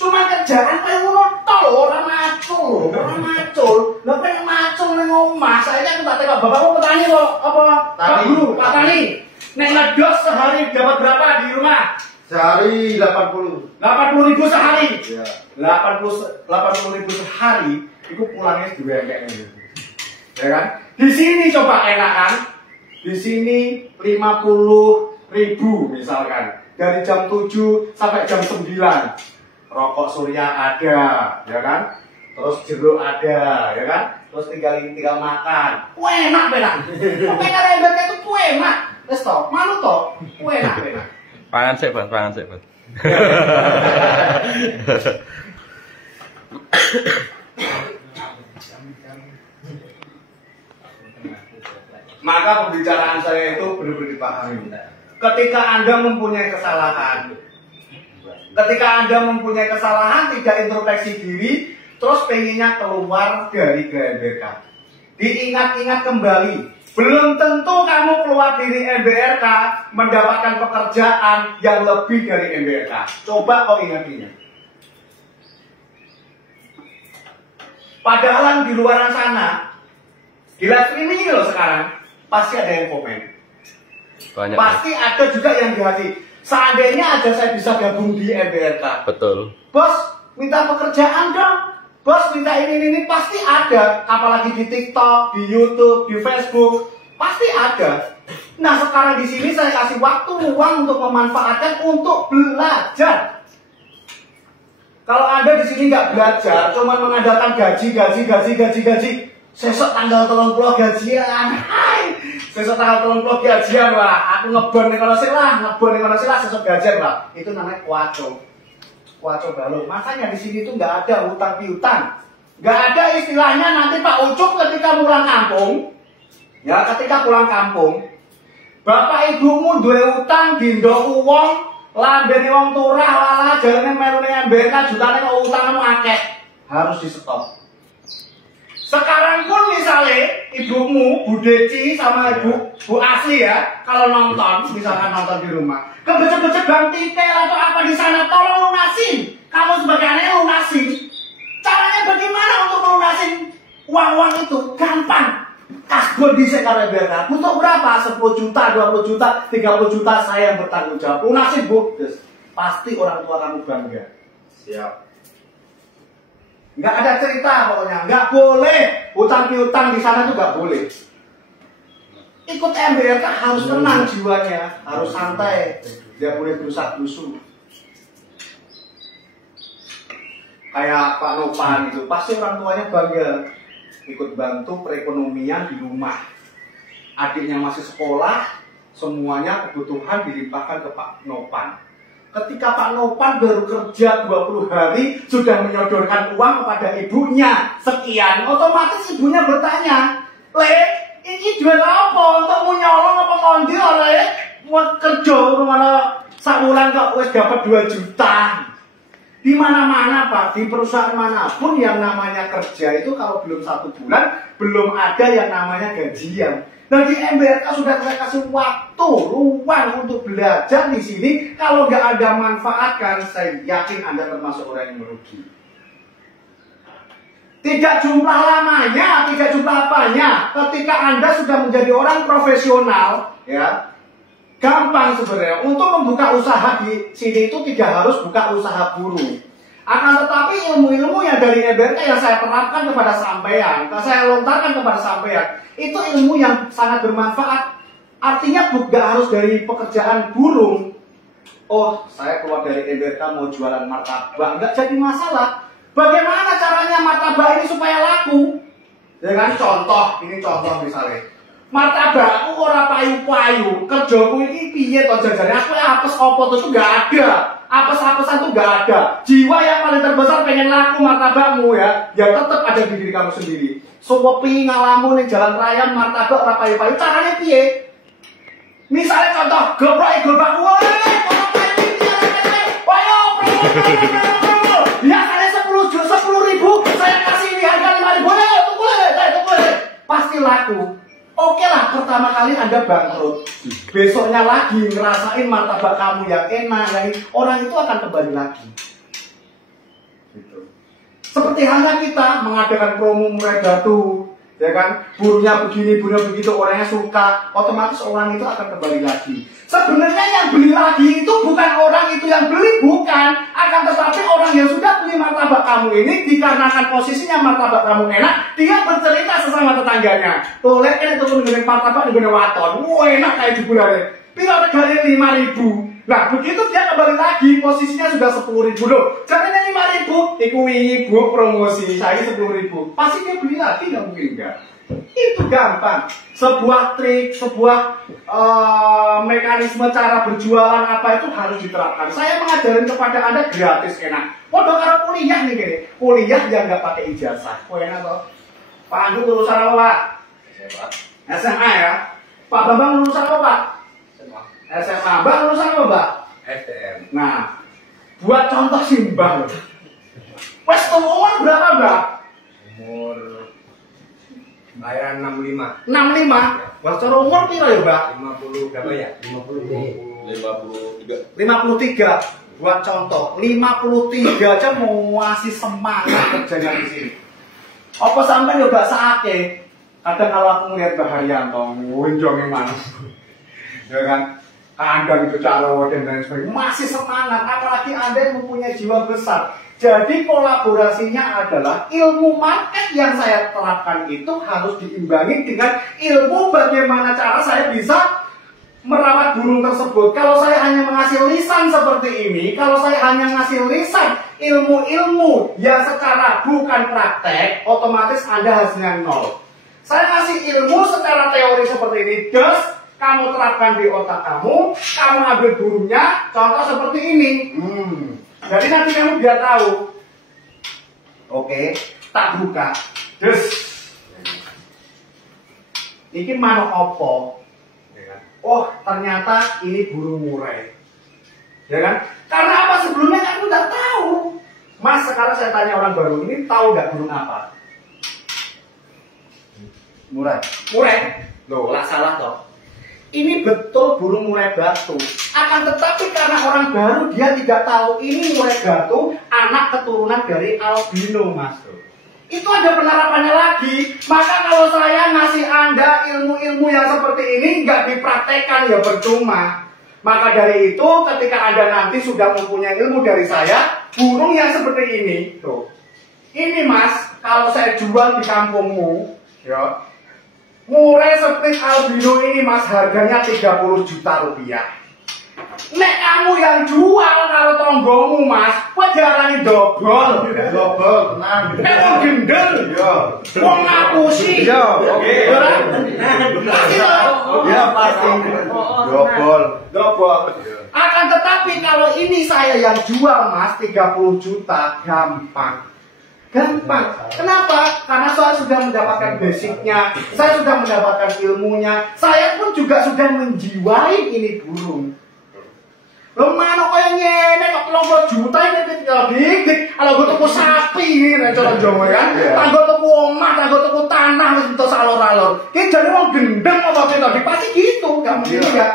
Cuma kerjaan kayak ngono orang macul, orang macul. Lah pengen macul ning omah, saya kan tak tengok bapakmu petani kok, apa? Pak Guru, Pak Tani. Nek ngedos sehari dapat berapa di rumah? Sehari 80. 80.000 sehari. Iya. 80.000 sehari, itu pulangnya juga kayak gitu. Ya kan? Di sini coba enak kan? Di sini 50.000 misalkan. Dari jam 7 sampai jam 9. Rokok surya ada, ya kan? Terus jeruk ada, ya kan? Terus tinggal makan. Enak benar. Pengen lebarnya itu enak. Wes toh, malu toh. Enak benar. Pangan sik, Bang, pangan sik, Bang. Maka pembicaraan saya itu benar-benar dipahami. Ketika Anda mempunyai kesalahan, tidak introspeksi diri, terus pengennya keluar dari GMBRK. Diingat-ingat kembali, belum tentu kamu keluar dari MBRK mendapatkan pekerjaan yang lebih dari MBRK. Coba kau ingat-ingat. Padahal di luar sana, di live streaming ini loh sekarang, pasti ada yang komen. Banyak. Pasti ada juga yang di hati. Seandainya aja saya bisa gabung di MBRK. Betul. Bos, minta pekerjaan dong. Bos, minta ini pasti ada. Apalagi di TikTok, di YouTube, di Facebook, pasti ada. Nah, sekarang di sini saya kasih waktu luang untuk memanfaatkan untuk belajar. Kalau Anda di sini nggak belajar, cuma mengandalkan gaji. Sesok tanggal 30 gajian. Sesok tanggal 30 gajian lah. Aku ngebon ning kono sik lah, sesok gajian lah. Itu namanya kuaco. Kuaco balu. Makanya di sini tuh nggak ada hutang piutang. Nggak ada istilahnya nanti Pak Ucup ketika pulang kampung. Ya, ketika pulang kampung, bapak ibumu duwe utang dindo uang, lambene wong turah lala jarene melune MBK jutane kok utangmu akeh. Harus di stop. Sekarang pun misalnya ibumu, Bu Deci sama Bu Asli ya, kalau nonton, misalkan nonton di rumah, kebecek-becek bang titel atau apa di sana, tolong lunasin. Kamu sebagai anak lunasin. Caranya bagaimana untuk melunasin uang-uang itu? Gampang. Kasbon di sekarang biarkan. Untuk berapa? 10 juta, 20 juta, 30 juta saya yang bertanggung jawab. Lunasin Bu. Pasti orang tua kamu bangga. Siap. Nggak ada cerita pokoknya, nggak boleh hutang piutang di sana tuh nggak boleh. Ikut MBRK harus tenang jiwanya, harus santai, nggak boleh berusak-berusuk. kayak Pak Nopan itu, pasti orang tuanya bangga ikut bantu perekonomian di rumah. Adiknya masih sekolah, semuanya kebutuhan dilimpahkan ke Pak Nopan. Ketika Pak Nopan baru kerja 20 hari, sudah menyodorkan uang kepada ibunya sekian, otomatis ibunya bertanya, "Le, ini duit apa? Untuk nyolong apa mondi oleh buat kerja mana sabulan kok wis dapat 2 juta." Di mana-mana Pak, di perusahaan manapun yang namanya kerja itu kalau belum 1 bulan, belum ada yang namanya gajian. Nah di MBRK sudah saya kasih waktu, ruang untuk belajar di sini. Kalau nggak ada manfaat kan, saya yakin Anda termasuk orang yang merugi. Tidak jumlah lamanya, tidak jumlah apanya. Ketika Anda sudah menjadi orang profesional, ya gampang sebenarnya. Untuk membuka usaha di sini itu tidak harus buka usaha burung. Akan tetapi ilmu-ilmu yang dari MBRK yang saya terapkan kepada sampean, saya lontarkan kepada sampean, itu ilmu yang sangat bermanfaat. Artinya bukan harus dari pekerjaan burung. Oh, saya keluar dari MBRK mau jualan martabak, nggak jadi masalah. Bagaimana caranya martabak ini supaya laku? Ya kan, contoh, ini contoh misalnya. Martabakku ora payu-payu, kerjaku ini piye to jajane, aku apes opo tuh nggak ada. Apes-apesan tuh nggak ada. Jiwa yang paling terbesar pengen laku martabakmu ya tetap ada di diri kamu sendiri. Sopi ngalamu nih jalan raya martabak ora payu-payu, caranya piye? Misalnya contoh, geprek-geprek, biasanya 10 ribu, saya kasih ini harga 5.000, tunggu pasti laku. Oke lah, pertama kali Anda bangkrut, besoknya lagi ngerasain martabak kamu yang enak, orang itu akan kembali lagi. Gitu. Seperti halnya kita mengadakan promo murah batu, ya kan? Burunya begini, burunya begitu, orangnya suka, otomatis orang itu akan kembali lagi. Sebenarnya yang beli lagi itu bukan orang itu yang beli, bukan. Akan tetapi orang yang sudah beli martabak kamu ini, dikarenakan posisinya martabak kamu enak, dia bercerita sesama tetangganya. Tuh, lihat kan itu mengenai martabak di waton. Wah, enak kayak di bulan. Piro regane 5.000. Nah, begitu dia kembali lagi, posisinya sudah 10.000 loh. Caranya 5.000, iku wingi Bu promosi, saya 10.000. Pasti dia beli lagi, nggak mungkin enggak. Itu gampang. Sebuah trik, sebuah mekanisme cara berjualan apa itu harus diterapkan. Saya mengajarin kepada Anda gratis enak. Waduh, karo kuliah nih gini. Kuliah yang nggak pakai ijazah. Oh enak toh. Pak Anggu lulusan apa Pak? SMA ya. Pak Bambang lulusan apa Pak? SMA. Mbak lulusan apa Mbak? STM. Nah, buat contoh sih Mbak. Wes umur berapa Mbak? Umur lahiran 65. 65. Wes cara umur piro ya Mbak? 50 berapa ya? 53. 53. Buat contoh, 53 aja mau ngasih semangat kerjanya di sini. Apa sampai yo gak sakit? Kadang kalau aku melihat Mbak Haryanto, ngonjongnya manis. Ya kan? Kandang itu calo dan lain sebagainya, masih semangat, apalagi Anda yang mempunyai jiwa besar. Jadi kolaborasinya adalah ilmu market yang saya terapkan itu harus diimbangi dengan ilmu bagaimana cara saya bisa merawat burung tersebut. Kalau saya hanya mengasih lisan seperti ini, kalau saya hanya ngasih lisan ilmu-ilmu yang secara bukan praktek, otomatis Anda hasilnya nol. Saya ngasih ilmu secara teori seperti ini, kamu terapkan di otak kamu ambil burungnya, contoh seperti ini. Jadi nanti kamu biar tahu. Oke, tak buka. Ini manuk opo. Oh, ternyata ini burung murai. Ya kan? Karena apa sebelumnya kamu nggak tahu. Mas, sekarang saya tanya orang baru ini, tahu nggak burung apa? Murai. Murai. Loh, lah salah toh. Ini betul burung murai batu. Akan tetapi karena orang baru dia tidak tahu ini murai batu anak keturunan dari albino, Mas. Itu ada penerapannya lagi. Maka kalau saya ngasih Anda ilmu-ilmu yang seperti ini nggak dipraktekkan ya percuma. Maka dari itu ketika Anda nanti sudah mempunyai ilmu dari saya, burung yang seperti ini, tuh. Ini Mas, kalau saya jual di kampungmu, ya. Murai split albino ini Mas harganya 30 juta rupiah. Nek kamu yang jual karo tonggomu Mas, kowe diarani dobol. Dobol, tenang. Nek wong gendeng, Iya. wong ngapusi. Iya, oke. Iya, pasti. Dobol. Dobol. Akan tetapi kalau ini saya yang jual Mas 30 juta, gampang. Gampang. Kenapa? Karena saya sudah mendapatkan basicnya, saya sudah mendapatkan ilmunya, saya pun juga sudah menjiwai ini burung. Lo mana kaya ngene kok 30 juta ini tinggal dikit. Kalau gue tuku sapi ini cara Jawa kan. Tanggo tuku omah, tanggo tuku tanah wis entuk salor-alor. Ki jane wong gendeng apa tadi pasti gitu, gak mungkin ya.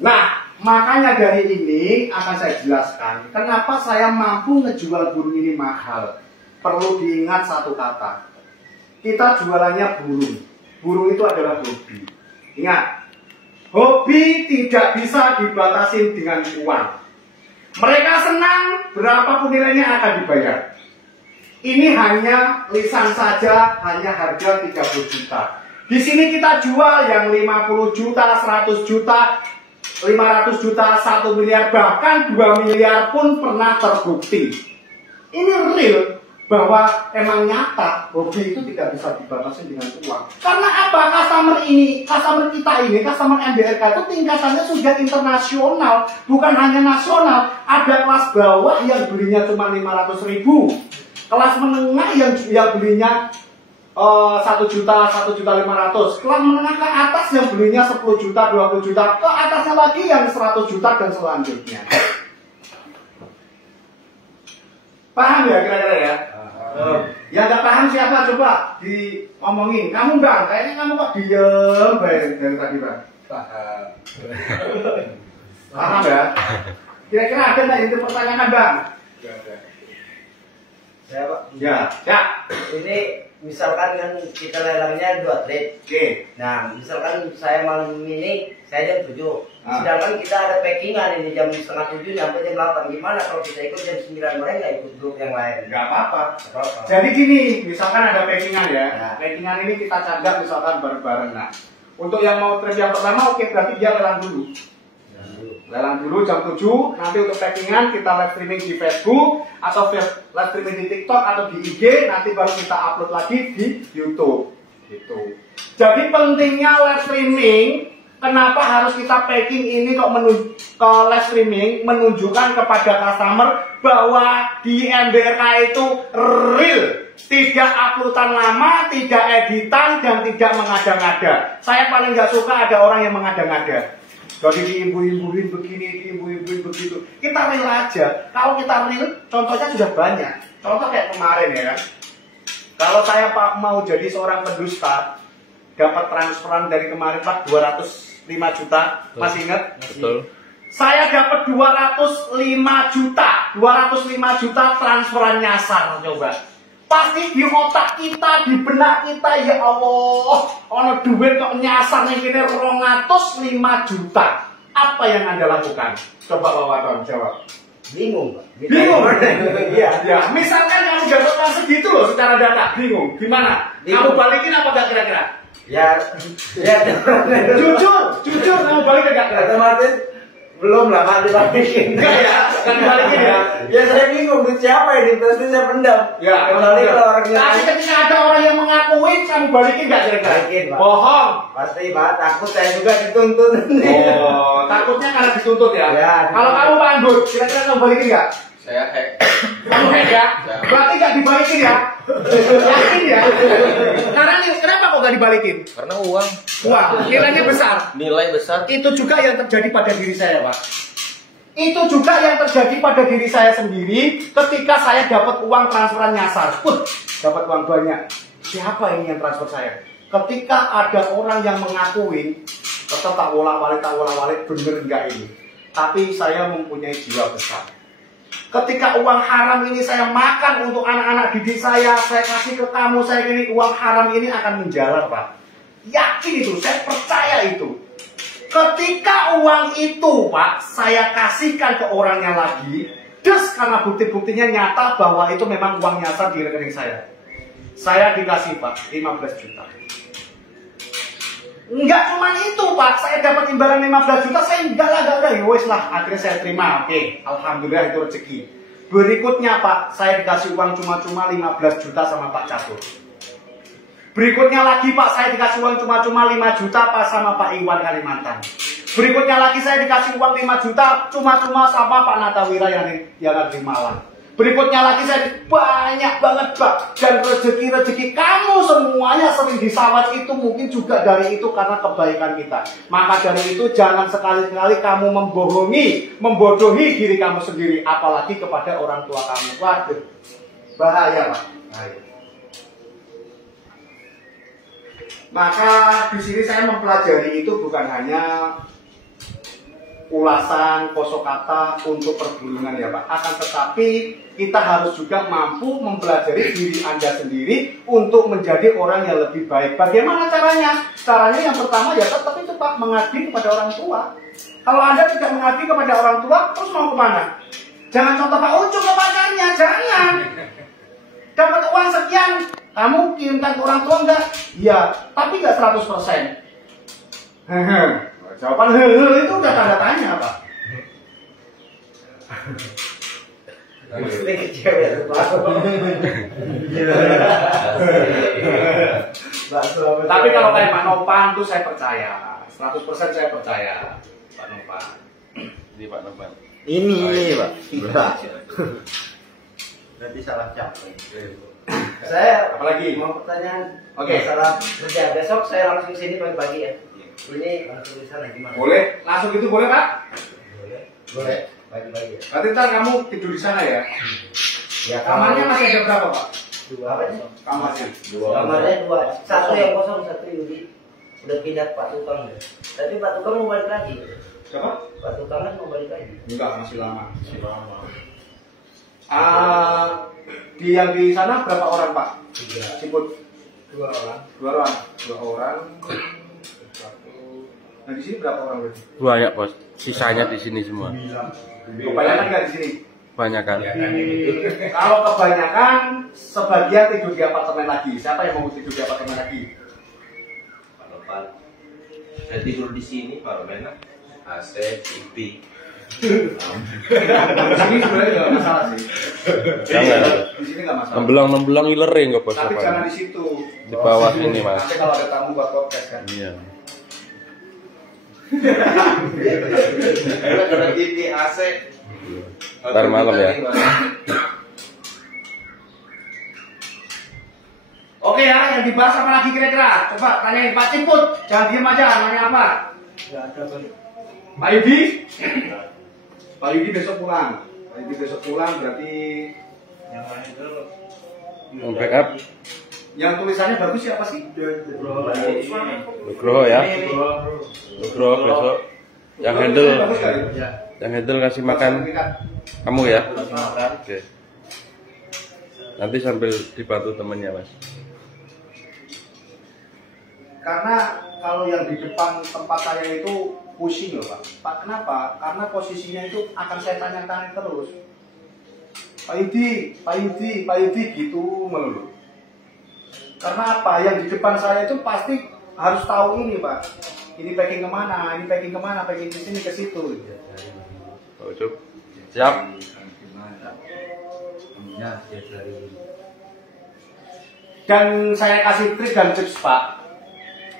Nah, makanya dari ini akan saya jelaskan kenapa saya mampu ngejual burung ini mahal. Perlu diingat satu kata. Kita jualannya burung. Burung itu adalah hobi. Ingat, hobi tidak bisa dibatasi dengan uang. Mereka senang, berapapun nilainya akan dibayar. Ini hanya lisan saja, hanya harga 30 juta. Di sini kita jual yang 50 juta, 100 juta, 500 juta, 1 miliar, bahkan 2 miliar pun pernah terbukti. Ini real. Bahwa emang nyata hobi itu tidak bisa dibatasi dengan uang. Karena apa? Customer kita ini, customer MBRK itu tingkatannya sudah internasional, bukan hanya nasional. Ada kelas bawah yang belinya cuma 500.000, kelas menengah yang belinya 1 juta, 1.500.000, kelas menengah ke atas yang belinya 10 juta, 20 juta, ke atasnya lagi yang 100 juta dan selanjutnya. Paham ya kira-kira ya? Yang gak paham siapa coba diomongin. Kamu Bang, kayaknya kamu kok diem dari tadi Bang. Paham. Paham ya? Kira-kira ada nggak itu pertanyaan Bang? Saya Pak. Ya, ya. Ini misalkan kan kita lelangnya 2 trip. Oke. Nah, misalkan saya malam ini saya jam 7. Ah. Sedangkan kita ada packingan ini jam setengah 7 sampai jam 8. Gimana kalau kita ikut jam 9 mereka ikut grup yang lain? Nggak apa-apa. Apa-apa. Jadi gini, misalkan ada packingan ya. Nah. Packingan ini kita cadang misalkan bareng-bareng. Nah, untuk yang mau trip yang pertama, oke berarti dia lelang dulu. Lelang dulu jam 7, nanti untuk packingan kita live streaming di Facebook atau live streaming di TikTok atau di IG, nanti baru kita upload lagi di YouTube. Gitu. Jadi pentingnya live streaming, kenapa harus kita packing ini kok ke live streaming menunjukkan kepada customer bahwa di MBRK itu real, tidak uploadan lama, tidak editan dan tidak mengada-ngada. Saya paling nggak suka ada orang yang mengada-ngada. Jadi diimbu-imbuin begini, diimbu-imbuin begitu. Kita real aja. Kalau kita real, contohnya sudah banyak. Contoh kayak kemarin ya kan. Kalau saya Pak mau jadi seorang pendusta, dapat transferan dari kemarin Pak 205 juta. Masih ingat? Betul. Saya dapat 205 juta. 205 juta transferan nyasar coba. Pasti di otak kita, di benak kita, ya Allah, ono duit kok nyasar nih kini 205 juta. Apa yang Anda lakukan? Coba Pak Waton jawab. Bingung, Pak. Bingung? Iya. Ya, misalkan kamu dapatkan segitu loh secara data, bingung. Gimana? Bingung. Kamu balikin apa gak kira-kira? Ya, Jujur, kamu balikin gak kira-kira? otomatis belum lah Pak dibalikin. Enggak ya, kan dibalikin ya. Ya saya bingung duit siapa ini, pasti saya pendam. Ya, kecuali kalau orangnya tapi ketika ada orang yang mengakuin, kamu balikin gak kira-kira? Balikin, Pak. Bohong. pasti Pak, takut saya juga dituntut. Oh, takutnya karena dituntut ya? Ya, Kalau kamu Pak Anggur, kira-kira kamu balikin gak? Saya hack. Kamu hack ya? Berarti gak dibalikin ya? Yakin ya? Karena kenapa kok gak dibalikin? Karena uang. Wah, nilainya besar. Nilai besar. Itu juga yang terjadi pada diri saya, Pak. Itu juga yang terjadi pada diri saya sendiri ketika saya dapat uang transferan nyasar. Dapat uang banyak. Siapa ini yang transfer saya? Ketika ada orang yang mengakui, tetap tak wolak-walik, bener enggak ini. Tapi saya mempunyai jiwa besar. Ketika uang haram ini saya makan untuk anak-anak didik saya kasih ke kamu, saya ini uang haram ini akan menjalar, Pak. Yakin itu, saya percaya itu. Ketika uang itu, Pak, saya kasihkan ke orangnya lagi, karena bukti-buktinya nyata bahwa itu memang uang nyasar di rekening saya. Saya dikasih, Pak, 15 juta. Enggak cuma itu Pak, saya dapat imbalan 15 juta, saya enggak lah, ya wes lah, akhirnya saya terima, oke, alhamdulillah itu rezeki. Berikutnya Pak, saya dikasih uang cuma-cuma 15 juta sama Pak Catur. Berikutnya lagi Pak, saya dikasih uang cuma-cuma 5 juta Pak sama Pak Iwan Kalimantan. Berikutnya lagi saya dikasih uang 5 juta cuma-cuma sama Pak Natawira yang ada di Malang. Berikutnya lagi saya banyak banget Pak. Dan rezeki-rezeki kamu semuanya sering disawat itu mungkin juga dari itu karena kebaikan kita. Maka dari itu jangan sekali-kali kamu membodohi diri kamu sendiri. Apalagi kepada orang tua kamu. Waduh, bahaya Pak. Bahaya. Maka di sini saya mempelajari itu bukan hanya ulasan, kosakata untuk pergulungan ya Pak. Akan tetapi kita harus juga mampu mempelajari diri Anda sendiri untuk menjadi orang yang lebih baik. Bagaimana caranya? Caranya yang pertama ya tetap itu Pak, mengabdi kepada orang tua. Kalau Anda tidak mengabdi kepada orang tua, terus mau kemana? Jangan contoh Pak Ucup kepadanya, jangan. Dapat uang sekian, kamu kirimkan ke orang tua enggak? Iya, tapi enggak 100%. Jawaban itu udah tanda tanya Pak. Mesti kecewa ya Pak. Tapi kalau kayak Pak Nopan tuh saya percaya, 100% saya percaya Pak Nopan. Ini Pak Nopan. Ini Pak. Berarti salah capek. Saya Apalagi? mau pertanyaan. Oke. Masalah kerja. Besok saya langsung sini pagi-pagi ya. Ini langsung di sana gimana? Boleh, langsung gitu boleh Pak? Boleh. Pagi-pagi ya. Berarti ntar kamu tidur di sana ya? Ya Kamarnya masih ada berapa Pak? dua. Apa sih? Kamarnya? Kamarnya dua. Satu yang kosong, satu Yudi. Udah pindah Pak Tukang. Tapi Pak Tukang mau balik lagi. Siapa? Pak Tukang kan mau balik lagi. Enggak, masih lama. Di yang di sana berapa orang Pak? 3. Siput? 2 orang. 2 orang. 2 orang. Nah di sini berapa orang berarti? Banyak bos. Sisanya di sini semua. Kebanyakan nggak di sini? Banyak kan? Kalau kebanyakan, sebagian tidur di apartemen lagi. Siapa yang mau tidur di apartemen lagi? Pak Nopan, saya tidur di sini Pak Nopan, AC, TV. Di sini sebenarnya nggak masalah sih. Jangan. Di sini nggak masalah. Nemblang ilering nggak bos? Tapi Apa? jangan di situ. Di bawah sini mas. Nanti kalau ada tamu buat podcast kan. Iya. Ada TV, AC. Ntar malam ya. Oke ya, yang dibahas apa lagi kira-kira? Coba tanyain Pak Ciput. Jangan diem aja. Nanya apa? Enggak ada Bang. Pak Yudi? Pak Yudi besok pulang. Pak Yudi besok pulang berarti Yang lain itu Backup. yang tulisannya bagus siapa sih? Nugroho ya. Nugroho besok. Yang handle. Bagus kali. Yang handle kasih makan kamu ya. Oke. Nanti sambil dibantu temennya mas. Karena kalau yang di depan tempat saya itu pusing loh Pak. Pak kenapa? Karena posisinya itu akan saya tanya-tanya terus. Pak Yudi, Pak Yudi, Pak Yudi gitu melulu. Karena apa? Yang di depan saya itu pasti harus tahu ini Pak. Ini packing kemana? Ini packing kemana? Packing ke sini ke situ. Pak Ucup. Siap. Dan saya kasih trik dan tips Pak.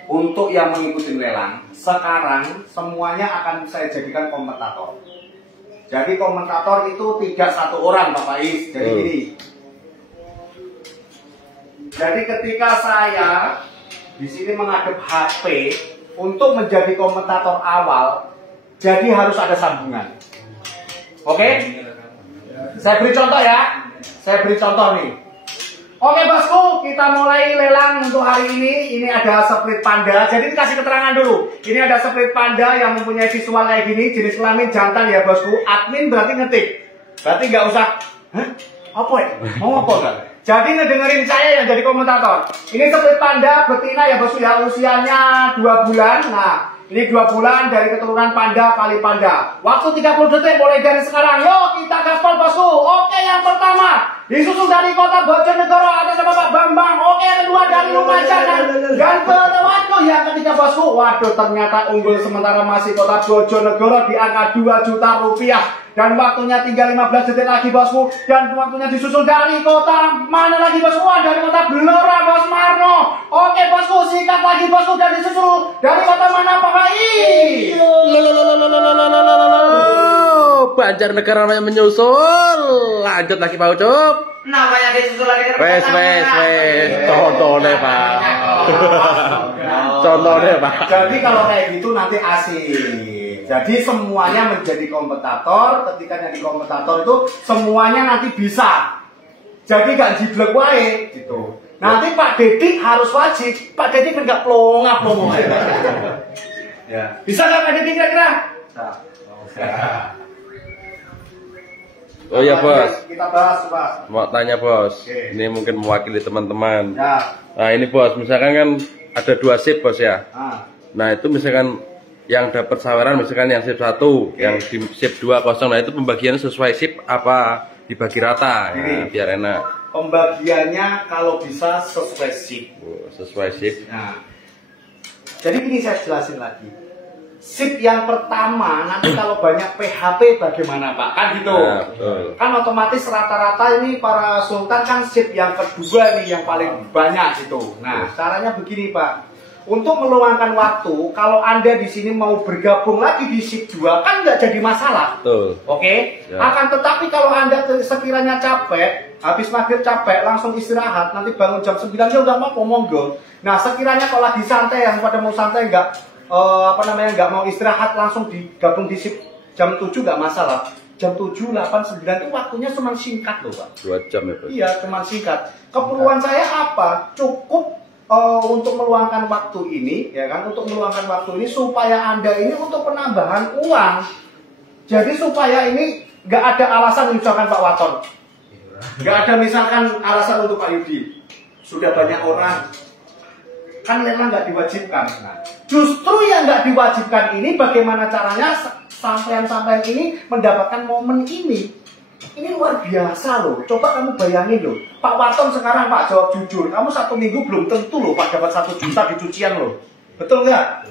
Untuk yang mengikuti lelang, sekarang semuanya akan saya jadikan komentator. Jadi komentator itu tidak satu orang Pak Faiz. Jadi gini. Jadi ketika saya di sini menghadap HP untuk menjadi komentator awal, jadi harus ada sambungan. Oke? Saya beri contoh ya. Saya beri contoh nih. Oke bosku, kita mulai lelang untuk hari ini. Ini ada split panda. Jadi kasih keterangan dulu. Ini ada split panda yang mempunyai visual kayak gini. Jenis kelamin jantan ya bosku. Admin berarti ngetik. Berarti nggak usah. Hah? Apa ya? Mau apa kan? Jadi ngedengerin saya yang jadi komentator. Ini split panda betina ya bosku ya. Usianya 2 bulan. Nah, ini 2 bulan dari keturunan panda kali panda. Waktu 30 detik mulai dari sekarang. Yuk kita gaspol bosku. Oke yang pertama. Disusul dari kota Bojonegoro atas nama Pak Bambang. Oke yang kedua dari Lumajang dan Ganteng. Waduh yang ketiga bosku. Waduh, ternyata unggul sementara masih Kota Bojonegoro di angka 2 juta rupiah. Dan waktunya tinggal 15 detik lagi bosku. Dan waktunya disusul dari kota mana lagi bosku? Dari kota Blora, Bos Marno. Oke bosku, sikat lagi bosku. Dan disusul dari kota mana Pak Kai? Banjarnegara yang menyusul. Lanjut lagi Pak Ucup. Namanya disusul lagi dari Wes. Contohnya Pak. Contohnya Pak. Jadi kalau kayak gitu nanti asik. Jadi semuanya menjadi kompetator. Ketika jadi kompetator itu semuanya nanti bisa. Jadi gak jiblek wae gitu. Nanti Pak Dedi harus wajib. Pak Dedi kan gak plonga-plongo. Ya. Bisa gak Pak Dedi kira-kira? Bisa. Oh iya bos. Kita bahas Bos. Mau tanya bos. Oke. Ini mungkin mewakili teman-teman. Ya. Nah ini bos, misalkan kan ada 2 shift bos ya. Nah itu misalkan yang dapat saweran misalkan yang shift 1, yang di shift 2 kosong. Nah itu pembagiannya sesuai shift apa dibagi rata ya, biar enak. Pembagiannya kalau bisa sesuai shift. Oh, sesuai shift. Nah, jadi ini saya jelasin lagi. Shift yang pertama nanti kalau banyak PHP bagaimana Pak? Kan gitu. Nah, betul. Kan otomatis rata-rata ini para sultan kan shift yang kedua nih yang paling banyak gitu. Nah, caranya begini Pak. Untuk meluangkan waktu, kalau Anda di sini mau bergabung lagi di shift 2 kan nggak jadi masalah. Betul. Oke? Ya. Akan tetapi kalau Anda sekiranya capek, habis maghrib capek, langsung istirahat, nanti bangun jam 9 ya udah mau monggo. Nah, sekiranya kalau lagi santai, yang pada mau santai nggak nggak mau istirahat langsung digabung di shift jam 7 nggak masalah. Jam 7, 8, 9 itu waktunya cuma singkat loh Pak. 2 jam ya bos. Iya, cuma singkat. Keperluan saya apa? Cukup untuk meluangkan waktu ini, ya kan? Untuk meluangkan waktu ini supaya Anda ini untuk penambahan uang. Jadi supaya ini nggak ada alasan misalkan Pak Waton, nggak ada misalkan alasan untuk Pak Yudi. Sudah banyak orang, kan memang nggak diwajibkan. Nah, justru yang nggak diwajibkan ini bagaimana caranya sampean-sampean ini mendapatkan momen ini. Ini luar biasa loh. Coba kamu bayangin loh. Pak Waton sekarang Pak jawab jujur. Kamu 1 minggu belum tentu loh Pak dapat 1 juta di cucian loh. Betul nggak?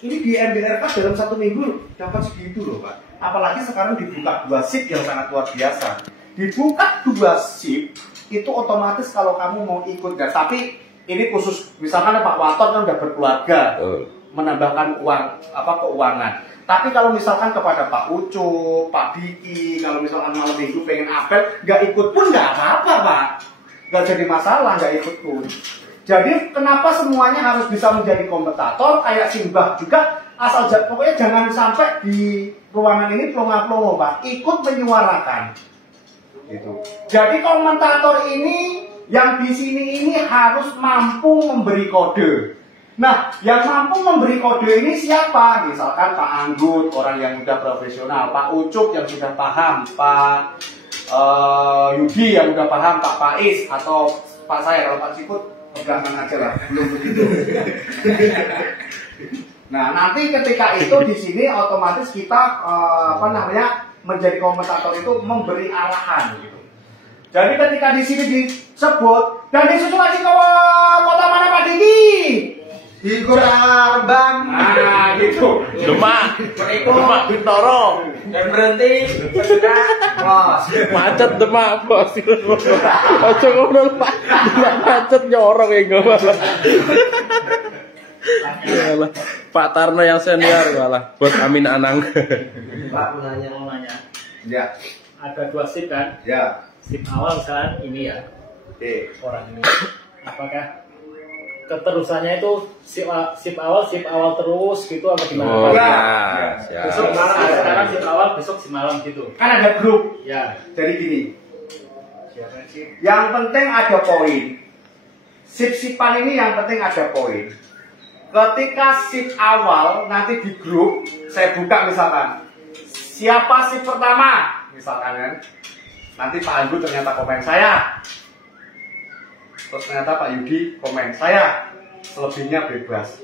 Ini di MBRK dalam 1 minggu dapat segitu loh Pak. Apalagi sekarang dibuka 2 shift yang sangat luar biasa. Dibuka 2 shift itu otomatis kalau kamu mau ikut nggak. Tapi ini khusus misalkan Pak Waton kan udah berkeluarga, menambahkan keuangan. Tapi kalau misalkan kepada Pak Ucup, Pak Diki, kalau misalkan malam minggu pengen apel, nggak ikut pun nggak apa-apa Pak. Nggak jadi masalah, nggak ikut pun. Jadi kenapa semuanya harus bisa menjadi kompetator, kayak Simbah juga, asal pokoknya jangan sampai di ruangan ini plonga-plongo Pak. Ikut menyuarakan. Gitu. Jadi komentator ini, yang di sini ini harus mampu memberi kode. Nah, yang mampu memberi kode ini siapa? Misalkan Pak Anggut, orang yang sudah profesional, Pak Ucup yang sudah paham, Pak Yudi yang sudah paham, Pak Faiz atau Pak saya, kalau Pak Sikut pegangan aja lah, belum begitu. Nah, nanti ketika itu di sini otomatis kita menjadi komentator itu memberi arahan gitu. Jadi ketika di sini disebut dan disusul lagi ke kota mana Pak Diki? Di Kurabang. Nah, gitu. Demak Bintoro. Dan berhenti sudah bos. Macet Demak bos. Ojo ngono Pak. Macet nyorong ya malah. Pak Tarno yang senior malah bos Amin Anang. Pak Mau nanya. Ya. Ada 2 shift kan? Ya. Shift awal misalkan ini ya. Oke. Orang ini. Apakah keterusannya itu shift awal terus gitu apa gimana? Oh Ya. ya. Siap. Besok malam sekarang shift awal, besok shift malam gitu. Kan ada grup. Ya. Jadi gini. Yang penting ada poin. Shift-shiftan ini yang penting ada poin. Ketika shift awal nanti di grup saya buka misalkan siapa shift pertama misalkan kan. Nanti Pak Anggut ternyata komen saya. Terus ternyata Pak Yudi komen saya. Selebihnya bebas.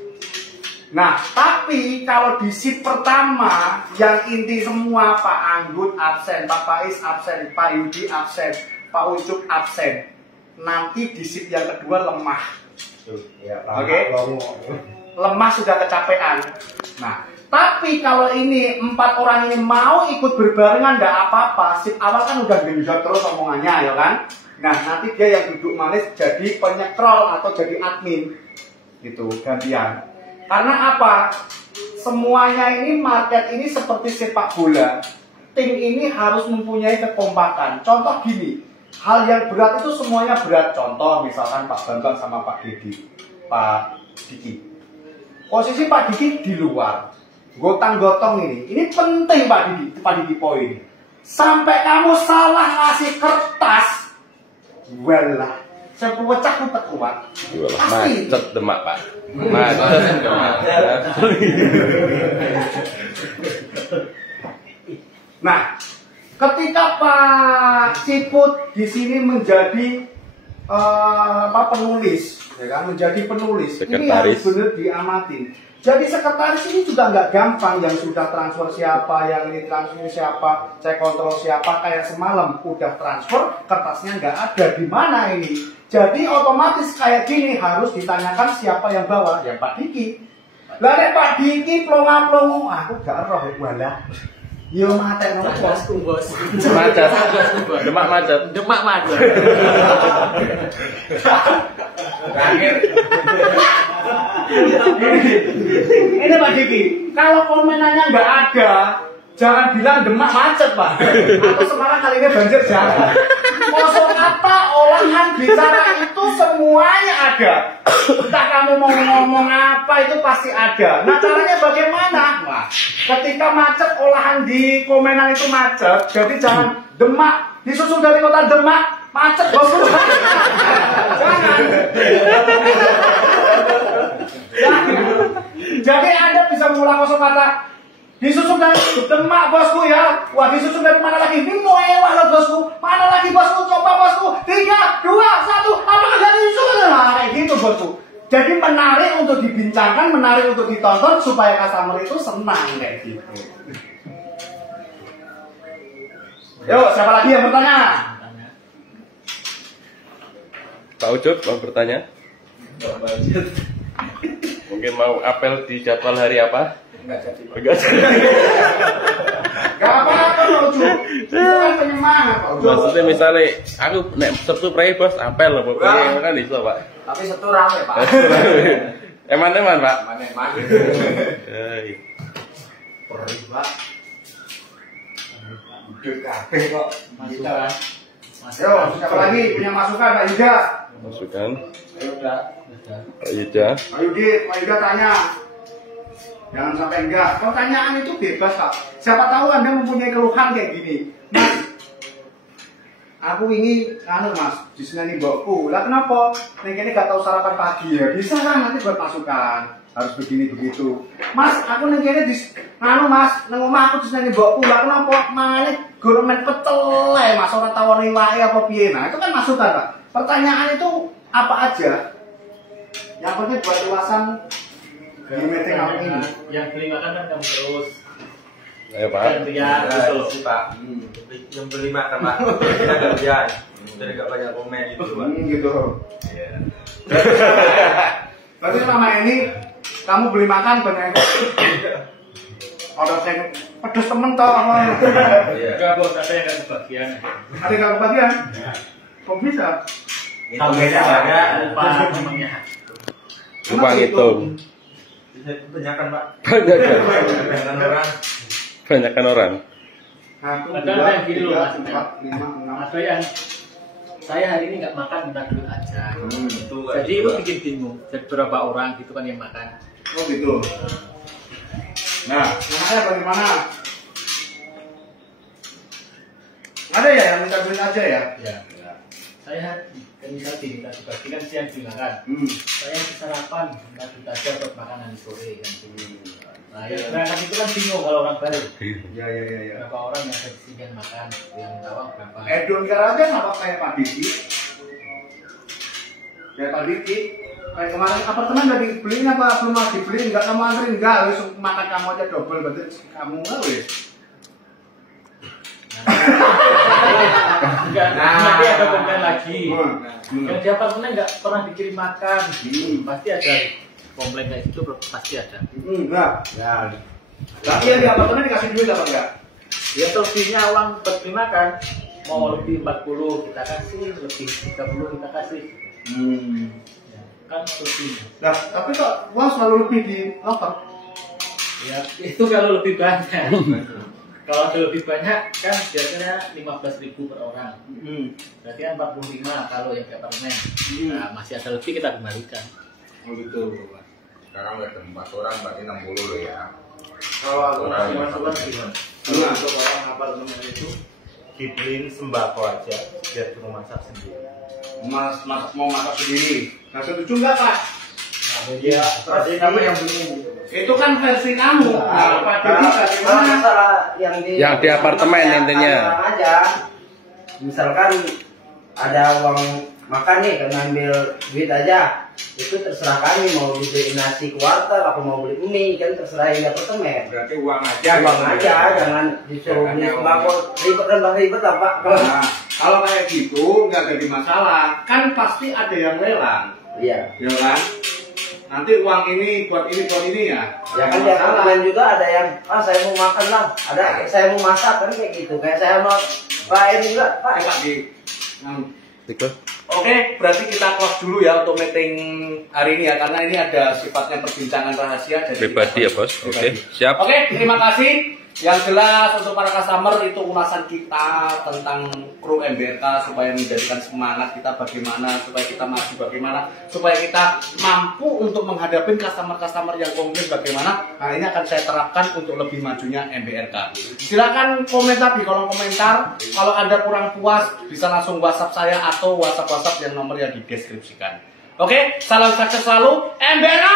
Nah, tapi kalau di shift pertama yang inti semua Pak Anggut absen, Pak Faiz absen, Pak Yudi absen, Pak Ucup absen. Nanti di shift yang kedua lemah. Ya, Oke. lemah, sudah kecapean. Nah, tapi kalau ini 4 orang ini mau ikut berbarengan nggak apa-apa. Sip awal kan udah genjot terus omongannya ya kan. Nah, nanti dia yang duduk manis jadi penyekrol atau jadi admin gitu, gantian. Karena apa? Semuanya ini market ini seperti sepak bola. Tim ini harus mempunyai kekompakan. Contoh gini, hal yang berat itu semuanya berat. Contoh misalkan Pak Bambang sama Pak Diki. Posisi Pak Diki di luar. Gotang-gotong ini penting Pak Diki poin. Sampai kamu salah ngasih kertas, walah, saya pecah kuat kuat. Macet Demak Pak. Macet Demak. Nah, ketika Pak Ciput di sini menjadi penulis, ya kan, menjadi penulis, ini harus benar diamatin. Jadi sekretaris ini juga nggak gampang, yang sudah transfer siapa, yang ini transfer siapa, saya kontrol siapa. Kayak semalam udah transfer, kertasnya nggak ada, di mana ini? Jadi otomatis kayak gini harus ditanyakan siapa yang bawa, ya Pak Diki. Lah Pak Diki plonga-plongo, aku gak roh walah. Yo mate no bosku bos. Macet. Demak macet. Demak macet. Terakhir. Ini Pak Diki, kalau komenannya nggak ada, jangan bilang Demak macet Pak. Atau Semarang kali ini banjir, jangan. Kosong kata olahan bicara itu semuanya ada. Entah kamu mau ngomong apa itu pasti ada. Nah caranya bagaimana? Nah, ketika macet olahan di komenan itu macet, jadi jangan Demak disusul dari kota Demak macet bosku. Jangan. Jadi Anda bisa mengulang kosakata disusun dari Demak bosku ya. Wah, disusun dari mana lagi? Ini mau ewah loh bosku. Mana lagi bosku? Coba bosku. 3, 2, 1. Apakah jadi disusun? Nah, kayak gitu bosku. Jadi menarik untuk dibincangkan, menarik untuk ditonton supaya customer itu senang kayak gitu. Yuk, siapa lagi yang bertanya? Pak Ucup mau bertanya? Mungkin mau apel di jadwal hari apa? Enggak jadi. Enggak jadi. Gak apa-apa Pak Ucup. Itu kan penyemangat Pak Ucup. Maksudnya misalnya aku nek Sabtu prai bos apel loh pokoknya kan iso Pak. Tapi satu rame Pak. Eman-eman Pak. Eman-eman. Perih Pak. Udah kabeh kok. Masukan. Yo, siapa lagi punya masukan Pak Yuda? Masukan. Ayo udah. Pak Yuda. Pak Yuda tanya. Jangan sampai enggak. Pertanyaan itu bebas Pak. Siapa tahu Anda mempunyai keluhan kayak gini. Mas, aku ini Mas, di sini mbokku. Lah kenapa? Nek kene gak tahu sarapan pagi ya. Bisa kan nanti buat masukan. Harus begini begitu. Mas, aku nek kene Mas, nang omah aku di sini mbokku. Lah kenapa? Mangane gourmet pecel Mas, ora tawar riwake apa piye. Nah, itu kan masukan, Pak. Pertanyaan itu apa aja? Yang penting buat ulasan di meeting kamu ini. Yang beli makan kan kamu terus. Ayo Pak. Gantian gitu loh. sih Pak. Yang beli makan Pak. Kita gantian. Jadi gak banyak komen gitu Pak. Gitu. Iya. Berarti selama ini kamu beli makan banyak orang yang pedes temen toh. Iya. Enggak bos, ada yang kan sebagian. Ada yang kebagian? Kok bisa? Itu beda ada. Lupa namanya. Lupa ngitung. Bisa kebanyakan Pak. Banyakan. Kebanyakan orang. Banyakan orang. Satu, Ada dua, yang gini loh, tiga, Mas. empat, lima, enam. Ada yang saya hari ini nggak makan minta duit aja. Itu Jadi itu bikin bingung. Jadi berapa orang gitu kan yang makan. Oh gitu. Nah, namanya bagaimana? Ada ya yang minta duit aja ya? Ya. Saya kan misal diminta dibagi kan siang dimakan. Saya sarapan minta duit aja buat makan nanti sore kan. Nah, yang berangkat itu kan bingung kalau orang baru. Ya. Berapa orang yang ada di sini yang makan, yang minta uang berapa? Edon Garaja sama kayak Pak Diki. Kayak Pak Diki. Kayak kemarin apartemen udah dibeliin apa belum mau dibeliin? Enggak kamu anterin enggak? Wis makan kamu aja double berarti kamu wis. Enggak, nanti ada komen lagi. Nah. Yang di apartemen nggak pernah dikirim makan, pasti ada komplain kayak gitu pasti ada. Enggak. Ya. Tapi yang di apartemen dikasih duit apa enggak? Ya selebihnya uang berterima kan. Mau lebih 40 kita kasih, lebih 30 kita kasih. Ya, kan selebihnya. Nah, tapi kok uang selalu lebih di loker? Ya itu kalau lebih banyak. Kalau ada lebih banyak kan biasanya 15.000 per orang. Berarti kan 45 kalau yang di apartemen. Nah, masih ada lebih kita kembalikan. Oh gitu. Sekarang udah 4 orang berarti 60 loh ya. Kalau aku ngasih masukan gimana? Kalau untuk orang apartemen itu dibeliin sembako aja biar di rumah masak sendiri. Mas mau masak sendiri. Nah, setuju nggak Pak? Ya, pasti kamu yang beli. Itu kan versi kamu. Nah, Pak Dedi bagaimana? Masalah Yang di apartemen intinya. Aja. Misalkan ada uang makan nih, kan ambil duit aja. Itu terserah kami mau beli nasi kuartal, aku mau beli mie, kan terserah yang di apartemen. Berarti uang aja. Uang aja, jangan disuruh beli sembako ribet lah Pak. Nah, kalau kayak gitu nggak jadi masalah. Kan pasti ada yang lelang, Iya. ya kan? Nanti uang ini buat ini ya. Ya kan di apartemen juga ada yang, saya mau makan lah, ada saya mau masak kan kayak gitu. Kayak saya mau Pak ini juga, Pak. Pak di. Gitu. Oke, berarti kita close dulu ya untuk meeting hari ini ya, karena ini ada sifatnya perbincangan rahasia. Jadi Pribadi ya bos. Oke, siap. Oke, terima kasih. Yang jelas untuk para customer itu ulasan kita tentang kru MBRK supaya menjadikan semangat kita bagaimana, supaya kita maju bagaimana, supaya kita mampu untuk menghadapi customer-customer yang komplain bagaimana. Nah, ini akan saya terapkan untuk lebih majunya MBRK. Silakan komentar di kolom komentar. Kalau Anda kurang puas bisa langsung WhatsApp saya atau WhatsApp yang nomor yang dideskripsikan. Oke, salam sukses selalu. MBRK.